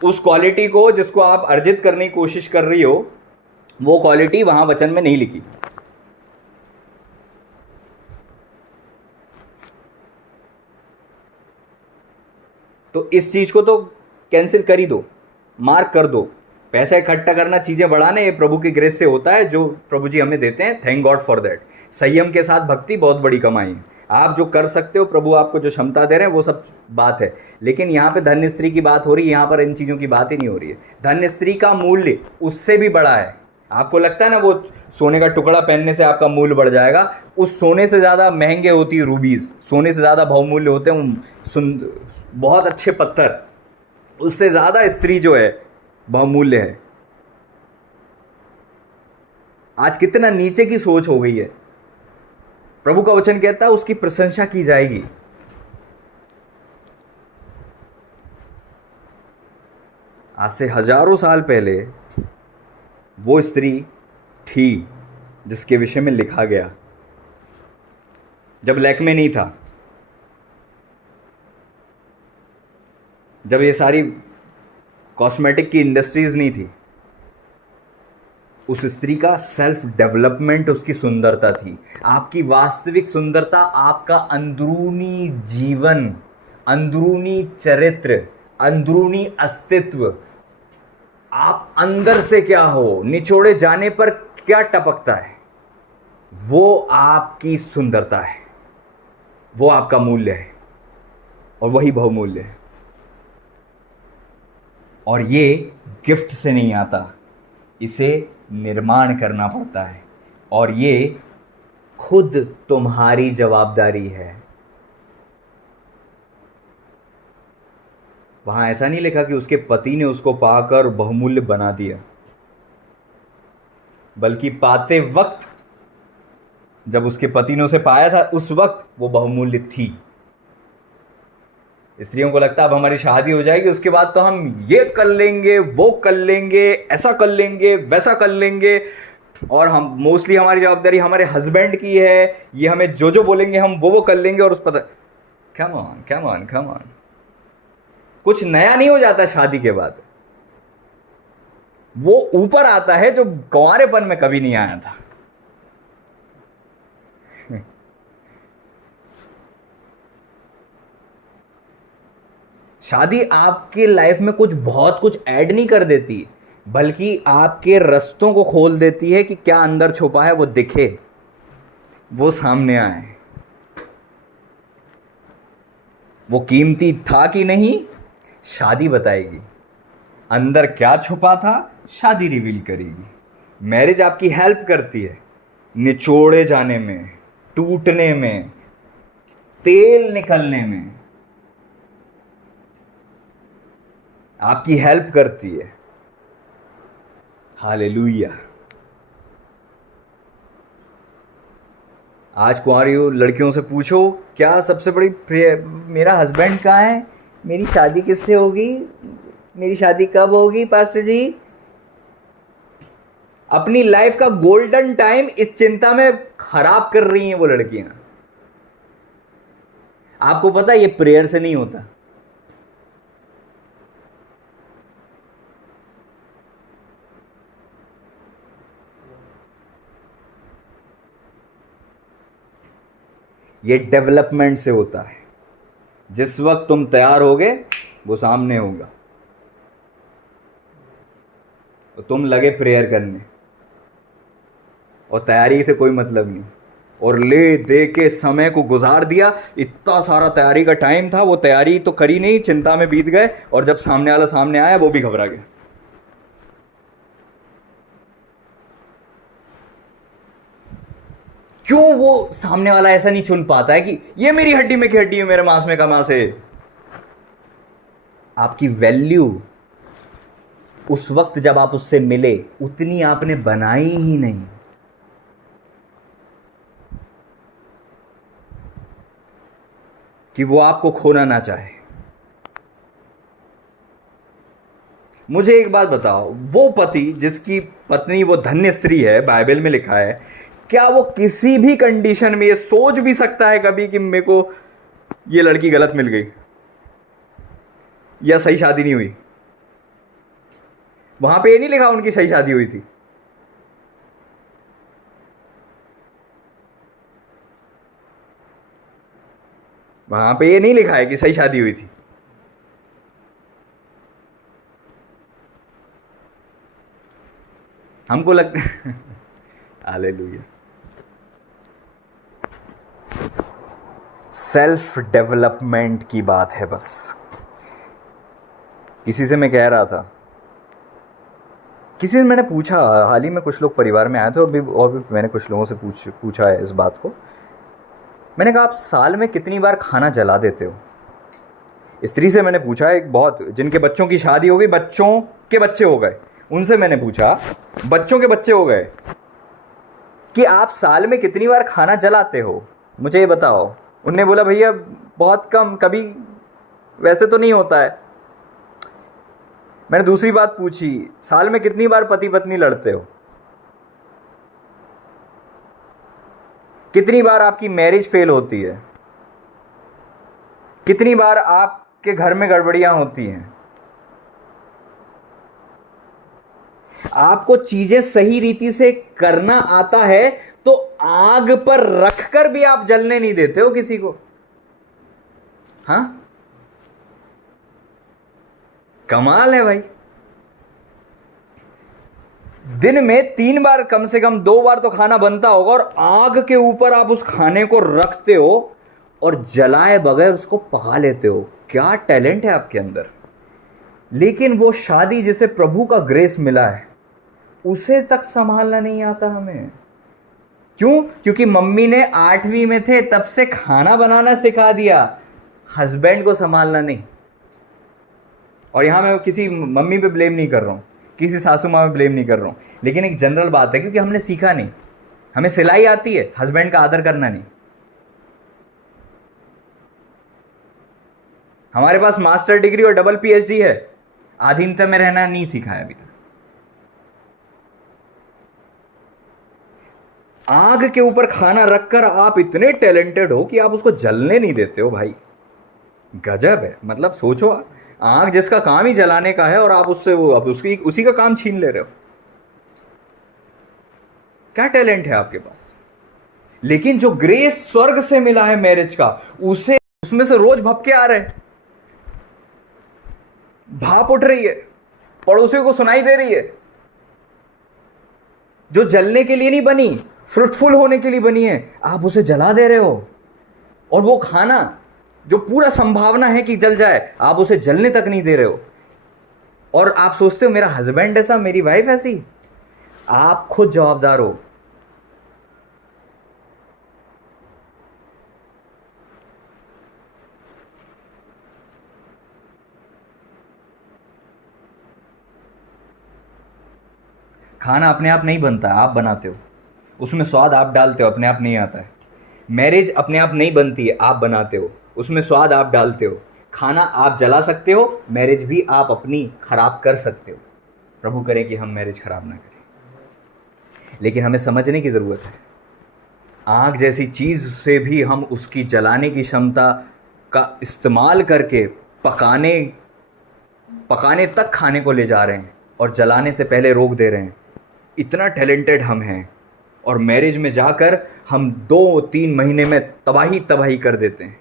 उस क्वालिटी को जिसको आप अर्जित करने की कोशिश कर रही हो, वो क्वालिटी वहां वचन में नहीं लिखी। तो इस चीज को तो कैंसिल कर ही दो, मार्क कर दो। पैसा इकट्ठा करना, चीजें बढ़ाना, ये प्रभु की ग्रेस से होता है, जो प्रभु जी हमें देते हैं। Thank God for that. संयम के साथ भक्ति बहुत बड़ी कमाई है। आप जो कर सकते हो, प्रभु आपको जो क्षमता दे रहे हैं, वो सब बात है। लेकिन यहाँ पे धन्य स्त्री की बात हो रही है, यहाँ पर इन चीज़ों की बात ही नहीं हो रही है। धन्य स्त्री का मूल्य उससे भी बड़ा है। आपको लगता है ना वो सोने का टुकड़ा पहनने से आपका मूल्य बढ़ जाएगा, उस सोने से ज़्यादा महंगे होती है रूबीज, सोने से ज़्यादा बहुमूल्य होते हैं बहुत अच्छे पत्थर, उससे ज़्यादा स्त्री जो है बहुमूल्य है। आज कितना नीचे की सोच हो गई है। प्रभु का वचन कहता है उसकी प्रशंसा की जाएगी। आज से हजारों साल पहले वो स्त्री थी जिसके विषय में लिखा गया, जब लैक्मे नहीं था, जब ये सारी कॉस्मेटिक की इंडस्ट्रीज नहीं थी। उस स्त्री का सेल्फ डेवलपमेंट उसकी सुंदरता थी। आपकी वास्तविक सुंदरता आपका अंदरूनी जीवन, अंदरूनी चरित्र, अंदरूनी अस्तित्व। आप अंदर से क्या हो, निचोड़े जाने पर क्या टपकता है, वो आपकी सुंदरता है, वो आपका मूल्य है, और वही बहुमूल्य है। और ये गिफ्ट से नहीं आता, इसे निर्माण करना पड़ता है, और ये खुद तुम्हारी जवाबदारी है। वहां ऐसा नहीं लिखा कि उसके पति ने उसको पाकर बहुमूल्य बना दिया, बल्कि पाते वक्त, जब उसके पति ने उसे पाया था, उस वक्त वो बहुमूल्य थी। स्त्रियों को लगता है अब हमारी शादी हो जाएगी, उसके बाद तो हम ये कर लेंगे, वो कर लेंगे, ऐसा कर लेंगे, वैसा कर लेंगे, और हम मोस्टली हमारी जवाबदारी हमारे हस्बैंड की है, ये हमें जो जो बोलेंगे हम वो कर लेंगे। और उस पता, come on come on come on, कुछ नया नहीं हो जाता शादी के बाद। वो ऊपर आता है जो कुंवारेपन में कभी नहीं आया था। शादी आपके लाइफ में बहुत कुछ ऐड नहीं कर देती, बल्कि आपके रास्तों को खोल देती है कि क्या अंदर छुपा है वो दिखे, वो सामने आए। वो कीमती था कि नहीं, शादी बताएगी। अंदर क्या छुपा था, शादी रिवील करेगी। मैरिज आपकी हेल्प करती है निचोड़े जाने में, टूटने में, तेल निकलने में, आपकी हेल्प करती है। हालेलुया। आज कुंवारी लड़कियों से पूछो, क्या सबसे बड़ी मेरा हस्बैंड कहाँ है, मेरी शादी किससे होगी, मेरी शादी कब होगी पास्टर जी। अपनी लाइफ का गोल्डन टाइम इस चिंता में खराब कर रही हैं वो लड़कियां। आपको पता है ये प्रेयर से नहीं होता। ये डेवलपमेंट से होता है। जिस वक्त तुम तैयार होगे वो सामने होगा, तो तुम लगे प्रेयर करने, और तैयारी से कोई मतलब नहीं, और ले दे के समय को गुजार दिया। इतना सारा तैयारी का टाइम था, वो तैयारी तो करी नहीं, चिंता में बीत गए, और जब सामने वाला सामने आया वो भी घबरा गया। क्यों वो सामने वाला ऐसा नहीं चुन पाता है कि ये मेरी हड्डी में की हड्डी है, मेरे मांस में का मांस है। आपकी वैल्यू उस वक्त जब आप उससे मिले उतनी आपने बनाई ही नहीं। कि वो आपको खोना ना चाहे। मुझे एक बात बताओ, वो पति जिसकी पत्नी वो धन्य स्त्री है, बाइबल में लिखा है, क्या वो किसी भी कंडीशन में ये सोच भी सकता है कभी कि मेरे को ये लड़की गलत मिल गई या सही शादी नहीं हुई? वहां पे ये नहीं लिखा उनकी सही शादी हुई थी। वहां पे ये नहीं लिखा है कि सही शादी हुई थी। हमको लगता है हालेलुया। सेल्फ डेवलपमेंट की बात है बस। किसी से मैं कह रहा था, किसी ने मैंने पूछा, हाल ही में कुछ लोग परिवार में आए थे, और भी मैंने कुछ लोगों से पूछा है इस बात को। मैंने कहा आप साल में कितनी बार खाना जला देते हो? स्त्री से मैंने पूछा, एक बहुत जिनके बच्चों की शादी हो गई, बच्चों के बच्चे हो गए, उनसे मैंने पूछा, बच्चों के बच्चे हो गए, कि आप साल में कितनी बार खाना जलाते हो, मुझे ये बताओ। उनने बोला भैया बहुत कम, कभी, वैसे तो नहीं होता है। मैंने दूसरी बात पूछी, साल में कितनी बार पति पत्नी लड़ते हो? कितनी बार आपकी मैरिज फेल होती है? कितनी बार आपके घर में गड़बड़ियां होती हैं? आपको चीजें सही रीति से करना आता है तो आग पर रखकर भी आप जलने नहीं देते हो किसी को। हां, कमाल है भाई। दिन में 3 बार, कम से कम 2 बार तो खाना बनता होगा, और आग के ऊपर आप उस खाने को रखते हो और जलाए बगैर उसको पका लेते हो। क्या टैलेंट है आपके अंदर। लेकिन वो शादी जिसे प्रभु का ग्रेस मिला है, उसे तक संभालना नहीं आता हमें। क्यों? क्योंकि मम्मी ने 8वीं में थे तब से खाना बनाना सिखा दिया, हस्बैंड को संभालना नहीं। और यहां मैं किसी मम्मी पे ब्लेम नहीं कर रहा हूं, किसी सासू माँ पे ब्लेम नहीं कर रहा हूं, लेकिन एक जनरल बात है, क्योंकि हमने सीखा नहीं। हमें सिलाई आती है, हस्बैंड का आदर करना नहीं। हमारे पास मास्टर डिग्री और डबल पीएचडी है, आधीनता में रहना नहीं सीखा है अभी तक। आग के ऊपर खाना रखकर आप इतने टैलेंटेड हो कि आप उसको जलने नहीं देते हो भाई। गजब है। मतलब सोचो, आग जिसका काम ही जलाने का है और आप उससे वो अब उसी का काम छीन ले रहे हो। क्या टैलेंट है आपके पास। लेकिन जो ग्रेस स्वर्ग से मिला है मैरिज का, उसमें से रोज भपके आ रहे हैं, भाप उठ रही है, पड़ोसियों को सुनाई दे रही है, जो जलने के लिए नहीं बनी, फ्रूटफुल होने के लिए बनी है, आप उसे जला दे रहे हो। और वो खाना जो पूरा संभावना है कि जल जाए, आप उसे जलने तक नहीं दे रहे हो। और आप सोचते हो मेरा हस्बैंड ऐसा, मेरी वाइफ ऐसी। आप खुद जवाबदार हो। खाना अपने आप नहीं बनता है, आप बनाते हो। उसमें स्वाद आप डालते हो, अपने आप नहीं आता है। मैरिज अपने आप नहीं बनती है, आप बनाते हो, उसमें स्वाद आप डालते हो। खाना आप जला सकते हो, मैरिज भी आप अपनी खराब कर सकते हो। प्रभु करे कि हम मैरिज खराब ना करें, लेकिन हमें समझने की ज़रूरत है। आग जैसी चीज़ से भी हम उसकी जलाने की क्षमता का इस्तेमाल करके पकाने तक खाने को ले जा रहे हैं और जलाने से पहले रोक दे रहे हैं। इतना टैलेंटेड हम हैं। और मैरिज में जाकर हम 2-3 महीने में तबाही तबाही कर देते हैं।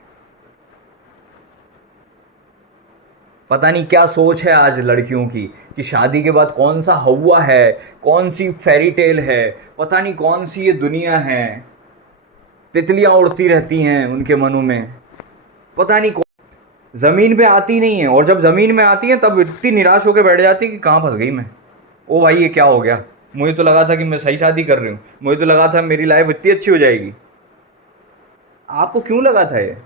पता नहीं क्या सोच है आज लड़कियों की कि शादी के बाद कौन सा हवा है, कौन सी फेरी टेल है, पता नहीं कौन सी ये दुनिया है। तितलियां उड़ती रहती हैं उनके मनों में, पता नहीं जमीन पे आती नहीं है, और जब जमीन में आती है तब इतनी निराश होकर बैठ जाती है कि कहाँ फंस गई मैं। ओ भाई, ये क्या हो गया? मुझे तो लगा था कि मैं सही शादी कर रही हूँ, मुझे तो लगा था मेरी लाइफ इतनी अच्छी हो जाएगी। आपको क्यों लगा था ये?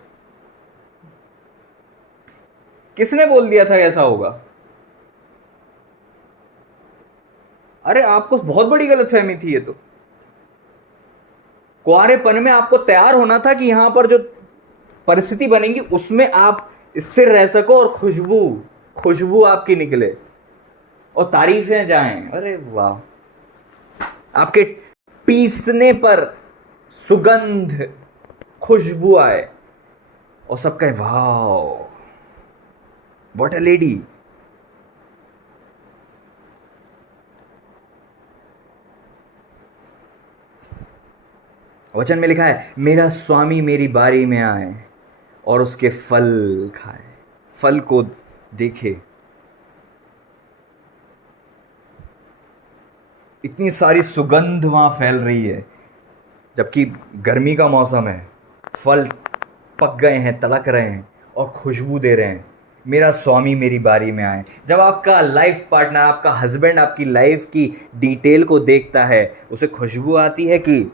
किसने बोल दिया था ऐसा होगा? अरे आपको बहुत बड़ी गलतफहमी थी ये तो। कुंवारेपन में आपको तैयार होना था कि यहां पर जो परिस्थिति बनेगी उसमें आप स्थिर रह सको और खुशबू खुशबू आपकी निकले और तारीफें जाएं। अरे वाह, आपके पीसने पर सुगंध खुशबू आए और सब कहे वाह व्हाट अ लेडी। वचन में लिखा है, मेरा स्वामी मेरी बारी में आए और उसके फल खाए, फल को देखे। इतनी सारी सुगंध वहां फैल रही है, जबकि गर्मी का मौसम है, फल पक गए हैं, तलक रहे हैं और खुशबू दे रहे हैं। मेरा स्वामी मेरी बारी में आए। जब आपका लाइफ पार्टनर, आपका हस्बैंड आपकी लाइफ की डिटेल को देखता है, उसे खुशबू आती है कि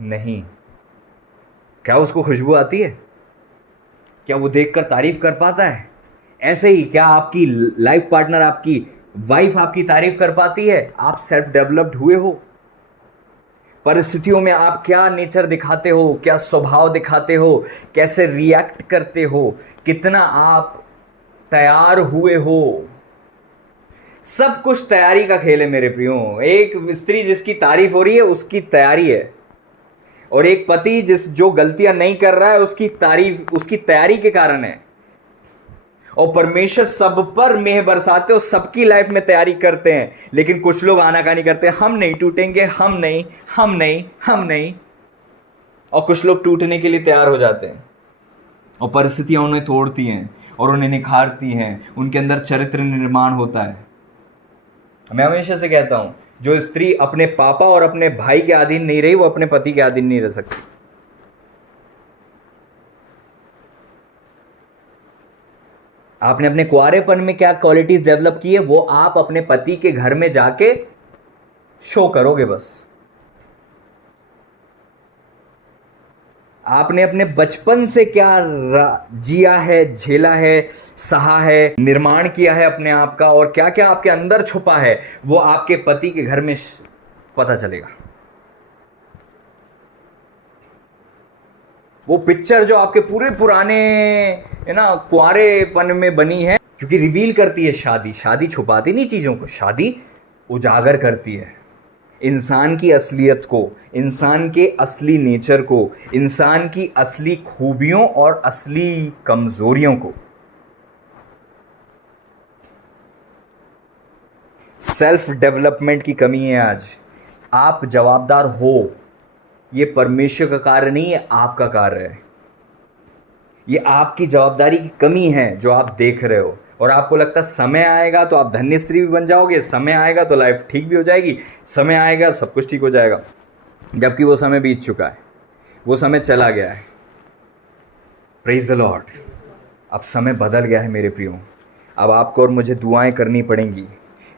नहीं? क्या उसको खुशबू आती है? क्या वो देखकर तारीफ कर पाता है? ऐसे ही क्या आपकी लाइफ पार्टनर, आपकी वाइफ आपकी तारीफ कर पाती है? आप सेल्फ डेवलप्ड हुए हो? परिस्थितियों में आप क्या नेचर दिखाते हो, क्या स्वभाव दिखाते हो, कैसे रिएक्ट करते हो, कितना आप तैयार हुए हो? सब कुछ तैयारी का खेल है मेरे प्रियो। एक स्त्री जिसकी तारीफ हो रही है उसकी तैयारी है, और एक पति जो गलतियां नहीं कर रहा है उसकी तारीफ उसकी तैयारी के कारण है। और परमेश्वर सब पर मेह बरसाते हो, सबकी लाइफ में तैयारी करते हैं, लेकिन कुछ लोग आनाकानी करते हैं, हम नहीं टूटेंगे, हम नहीं, हम नहीं, हम नहीं। और कुछ लोग टूटने के लिए तैयार हो जाते हैं और परिस्थितियां उन्हें तोड़ती हैं और उन्हें निखारती हैं, उनके अंदर चरित्र निर्माण होता है। मैं हमेशा से कहता हूं, जो स्त्री अपने पापा और अपने भाई के अधीन नहीं रही, वो अपने पति के अधीन नहीं रह सकती। आपने अपने कुंवारेपन में क्या क्वालिटीज डेवलप की है, वो आप अपने पति के घर में जाके शो करोगे। बस आपने अपने बचपन से क्या जिया है, झेला है, सहा है, निर्माण किया है अपने आप का, और क्या क्या आपके अंदर छुपा है, वो आपके पति के घर में पता चलेगा। वो पिक्चर जो आपके पूरे पुराने है ना कुंवारेपन में बनी है, क्योंकि रिवील करती है शादी। शादी छुपाती नहीं चीज़ों को, शादी उजागर करती है इंसान की असलियत को, इंसान के असली नेचर को, इंसान की असली खूबियों और असली कमजोरियों को। सेल्फ डेवलपमेंट की कमी है आज। आप जवाबदार हो, ये परमेश्वर का कार्य नहीं है, आपका कार्य है। ये आपकी जवाबदारी की कमी है जो आप देख रहे हो, और आपको लगता है समय आएगा तो आप धन्य स्त्री भी बन जाओगे, समय आएगा तो लाइफ ठीक भी हो जाएगी, समय आएगा सब कुछ ठीक हो जाएगा, जबकि वो समय बीत चुका है, वो समय चला गया है। Praise the Lord. अब समय बदल गया है मेरे प्रियो। अब आपको और मुझे दुआएं करनी पड़ेंगी,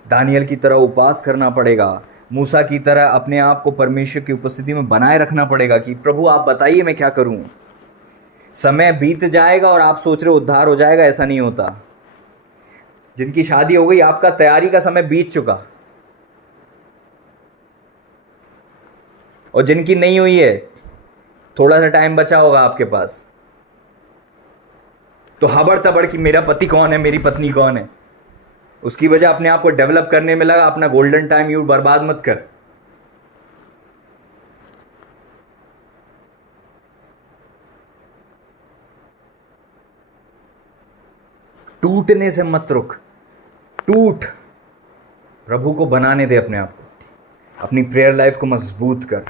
दानियल की तरह उपवास करना पड़ेगा, मूसा की तरह अपने आप को परमेश्वर की उपस्थिति में बनाए रखना पड़ेगा कि प्रभु आप बताइए मैं क्या करूं। समय बीत जाएगा और आप सोच रहे उद्धार हो जाएगा, ऐसा नहीं होता। जिनकी शादी हो गई, आपका तैयारी का समय बीत चुका, और जिनकी नहीं हुई है, थोड़ा सा टाइम बचा होगा आपके पास, तो हबड़ तबड़ कि मेरा पति कौन है, मेरी पत्नी कौन है, उसकी वजह अपने आप को डेवलप करने में लगा। अपना गोल्डन टाइम यू बर्बाद मत कर। टूटने से मत रुक, टूट, प्रभु को बनाने दे अपने आप को, अपनी प्रेयर लाइफ को मजबूत कर,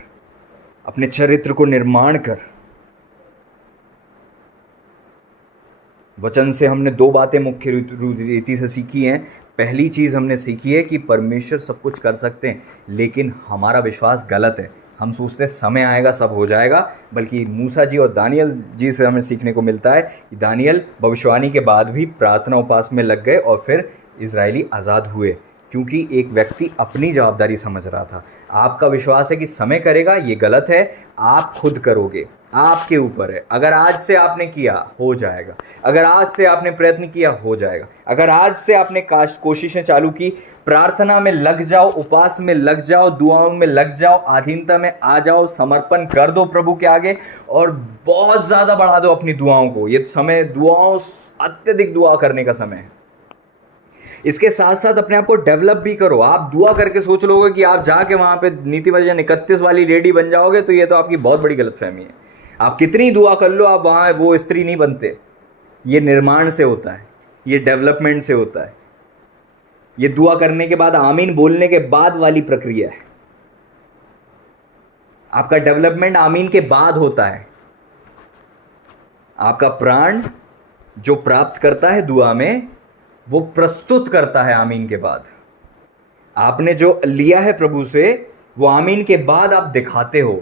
अपने चरित्र को निर्माण कर। वचन से हमने दो बातें मुख्य रीति से सीखी हैं। पहली चीज़ हमने सीखी है कि परमेश्वर सब कुछ कर सकते हैं, लेकिन हमारा विश्वास गलत है। हम सोचते हैं समय आएगा सब हो जाएगा, बल्कि मूसा जी और दानियल जी से हमें सीखने को मिलता है कि दानियल भविष्यवाणी के बाद भी प्रार्थना उपवास में लग गए और फिर इजरायली आज़ाद हुए, क्योंकि एक व्यक्ति अपनी जवाबदारी समझ रहा था। आपका विश्वास है कि समय करेगा, ये गलत है। आप खुद करोगे, आपके ऊपर है। अगर आज से आपने किया हो जाएगा, अगर आज से आपने प्रयत्न किया हो जाएगा, अगर आज से आपने कोशिशें चालू की, प्रार्थना में लग जाओ, उपवास में लग जाओ, दुआओं में लग जाओ, अधीनता में आ जाओ, समर्पण कर दो प्रभु के आगे और बहुत ज़्यादा बढ़ा दो अपनी दुआओं को। ये समय दुआओं, अत्यधिक दुआ करने का समय है। इसके साथ साथ अपने आप को डेवलप भी करो। आप दुआ करके सोच लोगे कि आप जाके वहाँ पे नीति वर्जन 31 वाली लेडी बन जाओगे, तो ये तो आपकी बहुत बड़ी गलतफहमी है। आप कितनी दुआ कर लो, आप वहाँ वो स्त्री नहीं बनते। ये निर्माण से होता है, ये डेवलपमेंट से होता है। ये दुआ करने के बाद, आमीन बोलने के बाद वाली प्रक्रिया है। आपका डेवलपमेंट आमीन के बाद होता है। आपका प्राण जो प्राप्त करता है दुआ में, वो प्रस्तुत करता है आमीन के बाद। आपने जो लिया है प्रभु से, वो आमीन के बाद आप दिखाते हो।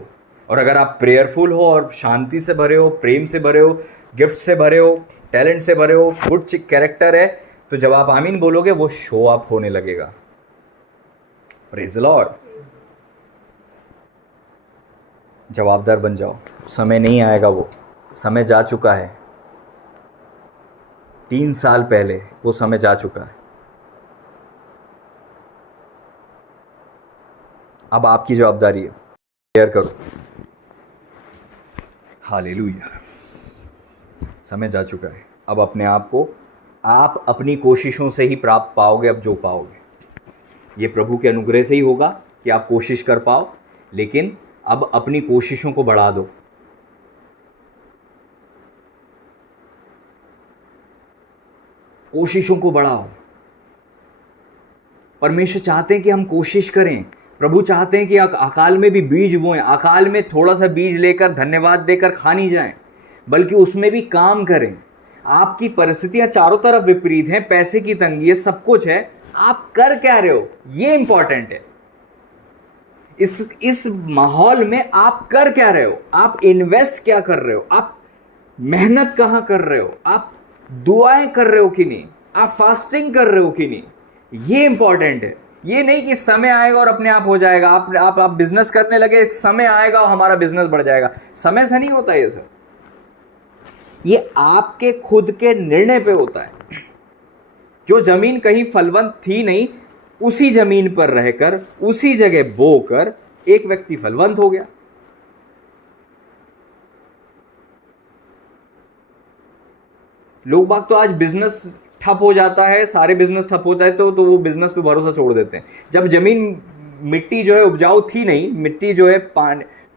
और अगर आप प्रेयरफुल हो और शांति से भरे हो, प्रेम से भरे हो, गिफ्ट से भरे हो, टैलेंट से भरे हो, गुड कैरेक्टर है, तो जब आप आमीन बोलोगे वो शो अप होने लगेगा। Praise the Lord. जवाबदार बन जाओ। समय नहीं आएगा, वो समय जा चुका है। 3 साल पहले वो समय जा चुका है। अब आपकी जवाबदारी है, शेयर करो। हालेलुया। समय जा चुका है। अब अपने आप को, आप अपनी कोशिशों से ही प्राप्त पाओगे। अब जो पाओगे ये प्रभु के अनुग्रह से ही होगा कि आप कोशिश कर पाओ, लेकिन अब अपनी कोशिशों को बढ़ा दो। कोशिशों को बढ़ाओ। परमेश्वर चाहते हैं कि हम कोशिश करें। प्रभु चाहते हैं कि अकाल में भी बीज बोएं। अकाल में थोड़ा सा बीज लेकर धन्यवाद देकर खा नहीं जाएं, बल्कि उसमें भी काम करें। आपकी परिस्थितियां चारों तरफ विपरीत हैं, पैसे की तंगी है, सब कुछ है, आप कर क्या रहे हो, ये इंपॉर्टेंट है। इस माहौल में आप कर क्या रहे हो, आप इन्वेस्ट क्या कर रहे हो, आप मेहनत कहां कर रहे हो, आप दुआएं कर रहे हो कि नहीं, आप फास्टिंग कर रहे हो कि नहीं, ये इंपॉर्टेंट है। ये नहीं कि समय आएगा और अपने आप हो जाएगा। आप बिजनेस करने लगे, समय आएगा और हमारा बिजनेस बढ़ जाएगा। समय से नहीं होता ये सर। ये आपके खुद के निर्णय पे होता है। जो जमीन कहीं फलवंत थी नहीं, उसी जमीन पर रहकर, उसी जगह बोकर एक व्यक्ति फलवंत हो गया। लोग बाग तो आज बिजनेस ठप हो जाता है, सारे बिजनेस ठप हो जाते तो वो बिजनेस पे भरोसा छोड़ देते हैं। जब जमीन, मिट्टी जो है उपजाऊ थी नहीं, मिट्टी जो है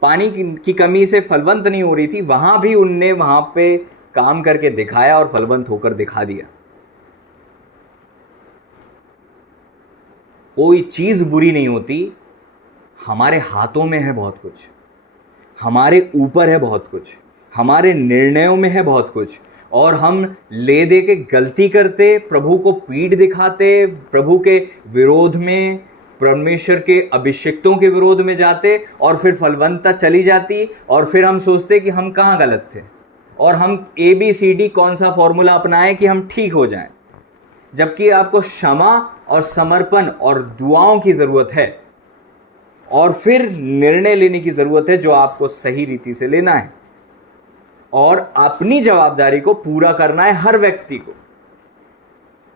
पानी की कमी से फलवंत नहीं हो रही थी, वहां भी उनने वहां पे काम करके दिखाया और फलवंत होकर दिखा दिया। कोई चीज बुरी नहीं होती, हमारे हाथों में है बहुत कुछ, हमारे ऊपर है बहुत कुछ, हमारे निर्णयों में है बहुत कुछ। और हम ले दे के गलती करते, प्रभु को पीठ दिखाते, प्रभु के विरोध में, परमेश्वर के अभिषिक्तों के विरोध में जाते, और फिर फलवंतता चली जाती, और फिर हम सोचते कि हम कहाँ गलत थे और हम ABCD कौन सा फॉर्मूला अपनाएं कि हम ठीक हो जाएं। जबकि आपको क्षमा और समर्पण और दुआओं की ज़रूरत है, और फिर निर्णय लेने की ज़रूरत है जो आपको सही रीति से लेना है, और अपनी जवाबदारी को पूरा करना है हर व्यक्ति को।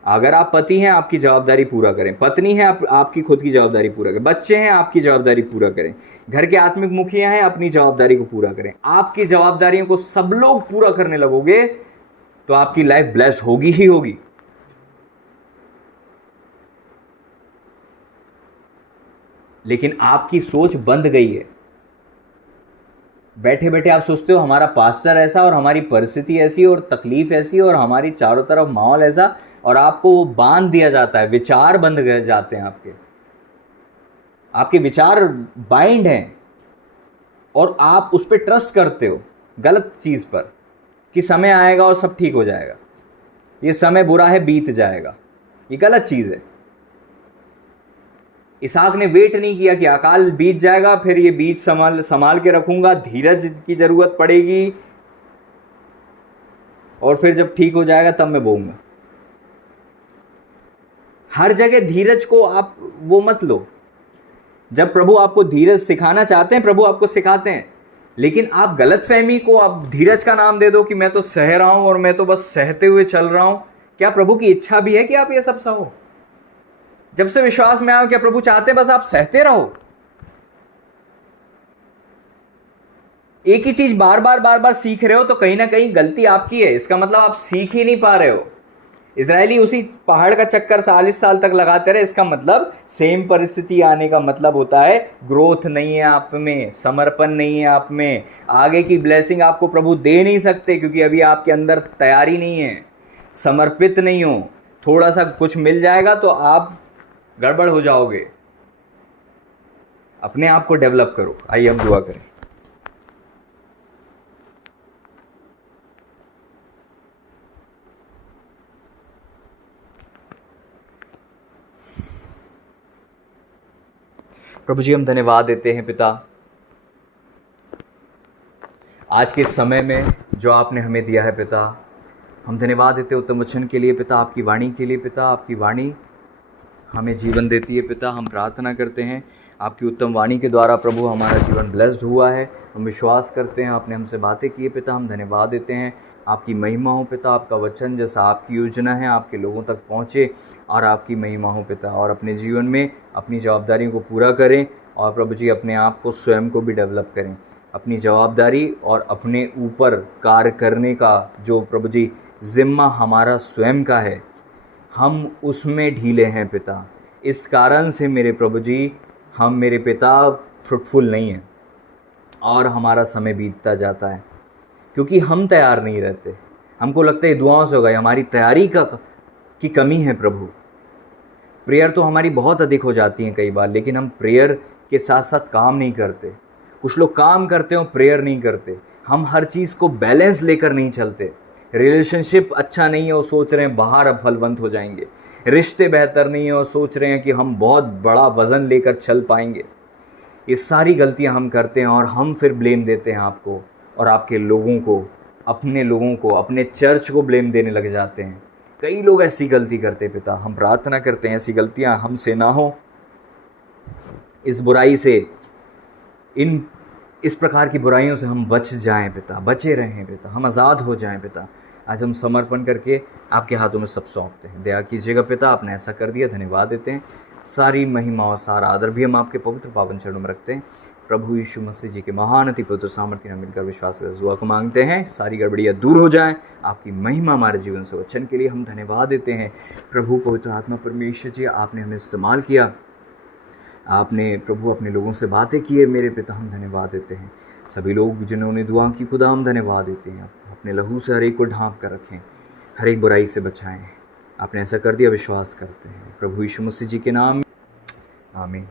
अगर आप पति हैं, आपकी जवाबदारी पूरा करें। पत्नी है, आपकी खुद की जवाबदारी पूरा करें। बच्चे हैं, आपकी जवाबदारी पूरा करें। घर के आत्मिक मुखिया हैं, अपनी जवाबदारी को पूरा करें। आपकी जवाबदारियों को सब लोग पूरा करने लगोगे तो आपकी लाइफ ब्लेस्ड होगी ही होगी। लेकिन आपकी सोच बंद गई है। बैठे बैठे आप सोचते हो हमारा पास्टर ऐसा और हमारी परिस्थिति ऐसी और तकलीफ ऐसी और हमारी चारों तरफ माहौल ऐसा, और आपको वो बांध दिया जाता है, विचार बंद जाते हैं आपके। आपके विचार बाइंड हैं और आप उस पर ट्रस्ट करते हो गलत चीज़ पर कि समय आएगा और सब ठीक हो जाएगा, ये समय बुरा है बीत जाएगा, ये गलत चीज़ है। इसहाक ने वेट नहीं किया कि अकाल बीत जाएगा फिर ये बीज संभाल के रखूंगा, धीरज की जरूरत पड़ेगी और फिर जब ठीक हो जाएगा तब मैं बोऊंगा। हर जगह धीरज को आप वो मत लो। जब प्रभु आपको धीरज सिखाना चाहते हैं प्रभु आपको सिखाते हैं, लेकिन आप गलतफहमी को आप धीरज का नाम दे दो कि मैं तो सह रहा हूं और मैं तो बस सहते हुए चल रहा हूं। क्या प्रभु की इच्छा भी है कि आप ये सब सहो? जब से विश्वास में आओ, क्या प्रभु चाहते बस आप सहते रहो? एक ही चीज बार बार सीख रहे हो तो कहीं ना कहीं गलती आपकी है, इसका मतलब आप सीख ही नहीं पा रहे हो। इजरायली उसी पहाड़ का चक्कर 40 साल तक लगाते रहे, इसका मतलब सेम परिस्थिति आने का मतलब होता है ग्रोथ नहीं है आप में, समर्पण नहीं है आप में, आगे की ब्लेसिंग आपको प्रभु दे नहीं सकते क्योंकि अभी आपके अंदर तैयारी नहीं है, समर्पित नहीं हो। थोड़ा सा कुछ मिल जाएगा तो आप गड़बड़ हो जाओगे। अपने आप को डेवलप करो। आइए हम दुआ करें। प्रभु जी, हम धन्यवाद देते हैं पिता, आज के समय में जो आपने हमें दिया है पिता। हम धन्यवाद देते हैं उत्तम वचन के लिए पिता, आपकी वाणी के लिए पिता। आपकी वाणी हमें जीवन देती है पिता। हम प्रार्थना करते हैं आपकी उत्तम वाणी के द्वारा प्रभु हमारा जीवन ब्लेस्ड हुआ है। हम विश्वास करते हैं आपने हमसे बातें की पिता। हम धन्यवाद देते हैं, आपकी महिमा हो पिता। आपका वचन जैसा आपकी योजना है आपके लोगों तक पहुँचे और आपकी महिमा हो पिता, और अपने जीवन में अपनी जवाबदारियों को पूरा करें और प्रभु जी अपने आप को स्वयं को भी डेवलप करें। अपनी जवाबदारी और अपने ऊपर कार्य करने का जो प्रभु जी जिम्मा हमारा स्वयं का है, हम उसमें ढीले हैं पिता। इस कारण से मेरे प्रभु जी हम मेरे पिता फ्रूटफुल नहीं हैं और हमारा समय बीतता जाता है क्योंकि हम तैयार नहीं रहते। हमको लगता है दुआओं से होगा, हमारी तैयारी की कमी है प्रभु। प्रेयर तो हमारी बहुत अधिक हो जाती है कई बार, लेकिन हम प्रेयर के साथ साथ काम नहीं करते। कुछ लोग काम करते हो प्रेयर नहीं करते। हम हर चीज़ को बैलेंस लेकर नहीं चलते। रिलेशनशिप अच्छा नहीं है और सोच रहे हैं बाहर अब फलवंत हो जाएंगे। रिश्ते बेहतर नहीं है और सोच रहे हैं कि हम बहुत बड़ा वज़न लेकर चल पाएंगे। ये सारी गलतियां हम करते हैं और हम फिर ब्लेम देते हैं आपको और आपके लोगों को, अपने लोगों को, अपने चर्च को ब्लेम देने लग जाते हैं। कई लोग ऐसी गलती करते पिता। हम प्रार्थना करते हैं ऐसी गलतियां हमसे ना हो, इस बुराई से, इस प्रकार की बुराइयों से हम बच जाएं पिता, बचे रहें पिता, हम आज़ाद हो जाएं पिता। आज हम समर्पण करके आपके हाथों में सब सौंपते हैं। दया कीजिएगा पिता, आपने ऐसा कर दिया, धन्यवाद देते हैं। सारी महिमा और सारा आदर भी हम आपके पवित्र पावन चरणों में रखते हैं। प्रभु यीशु मसीह जी के महान अति पवित्र सामर्थ्य में मिलकर विश्वास के दुआ को मांगते हैं। सारी गड़बड़ियाँ दूर हो जाएं, आपकी महिमा हमारे जीवन से वचन के लिए हम धन्यवाद देते हैं। प्रभु पवित्र आत्मा परमेश्वर जी, आपने हमें इस्तेमाल किया, आपने प्रभु अपने लोगों से बातें की है मेरे पिता, हम धन्यवाद देते हैं। सभी लोग जिन्होंने दुआ की खुदा हम धन्यवाद देते हैं। अपने लहू से हर एक को ढांप कर रखें, हर एक बुराई से बचाएं। आपने ऐसा कर दिया, विश्वास करते हैं प्रभु यीशु मसीह जी के नाम में, आमीन।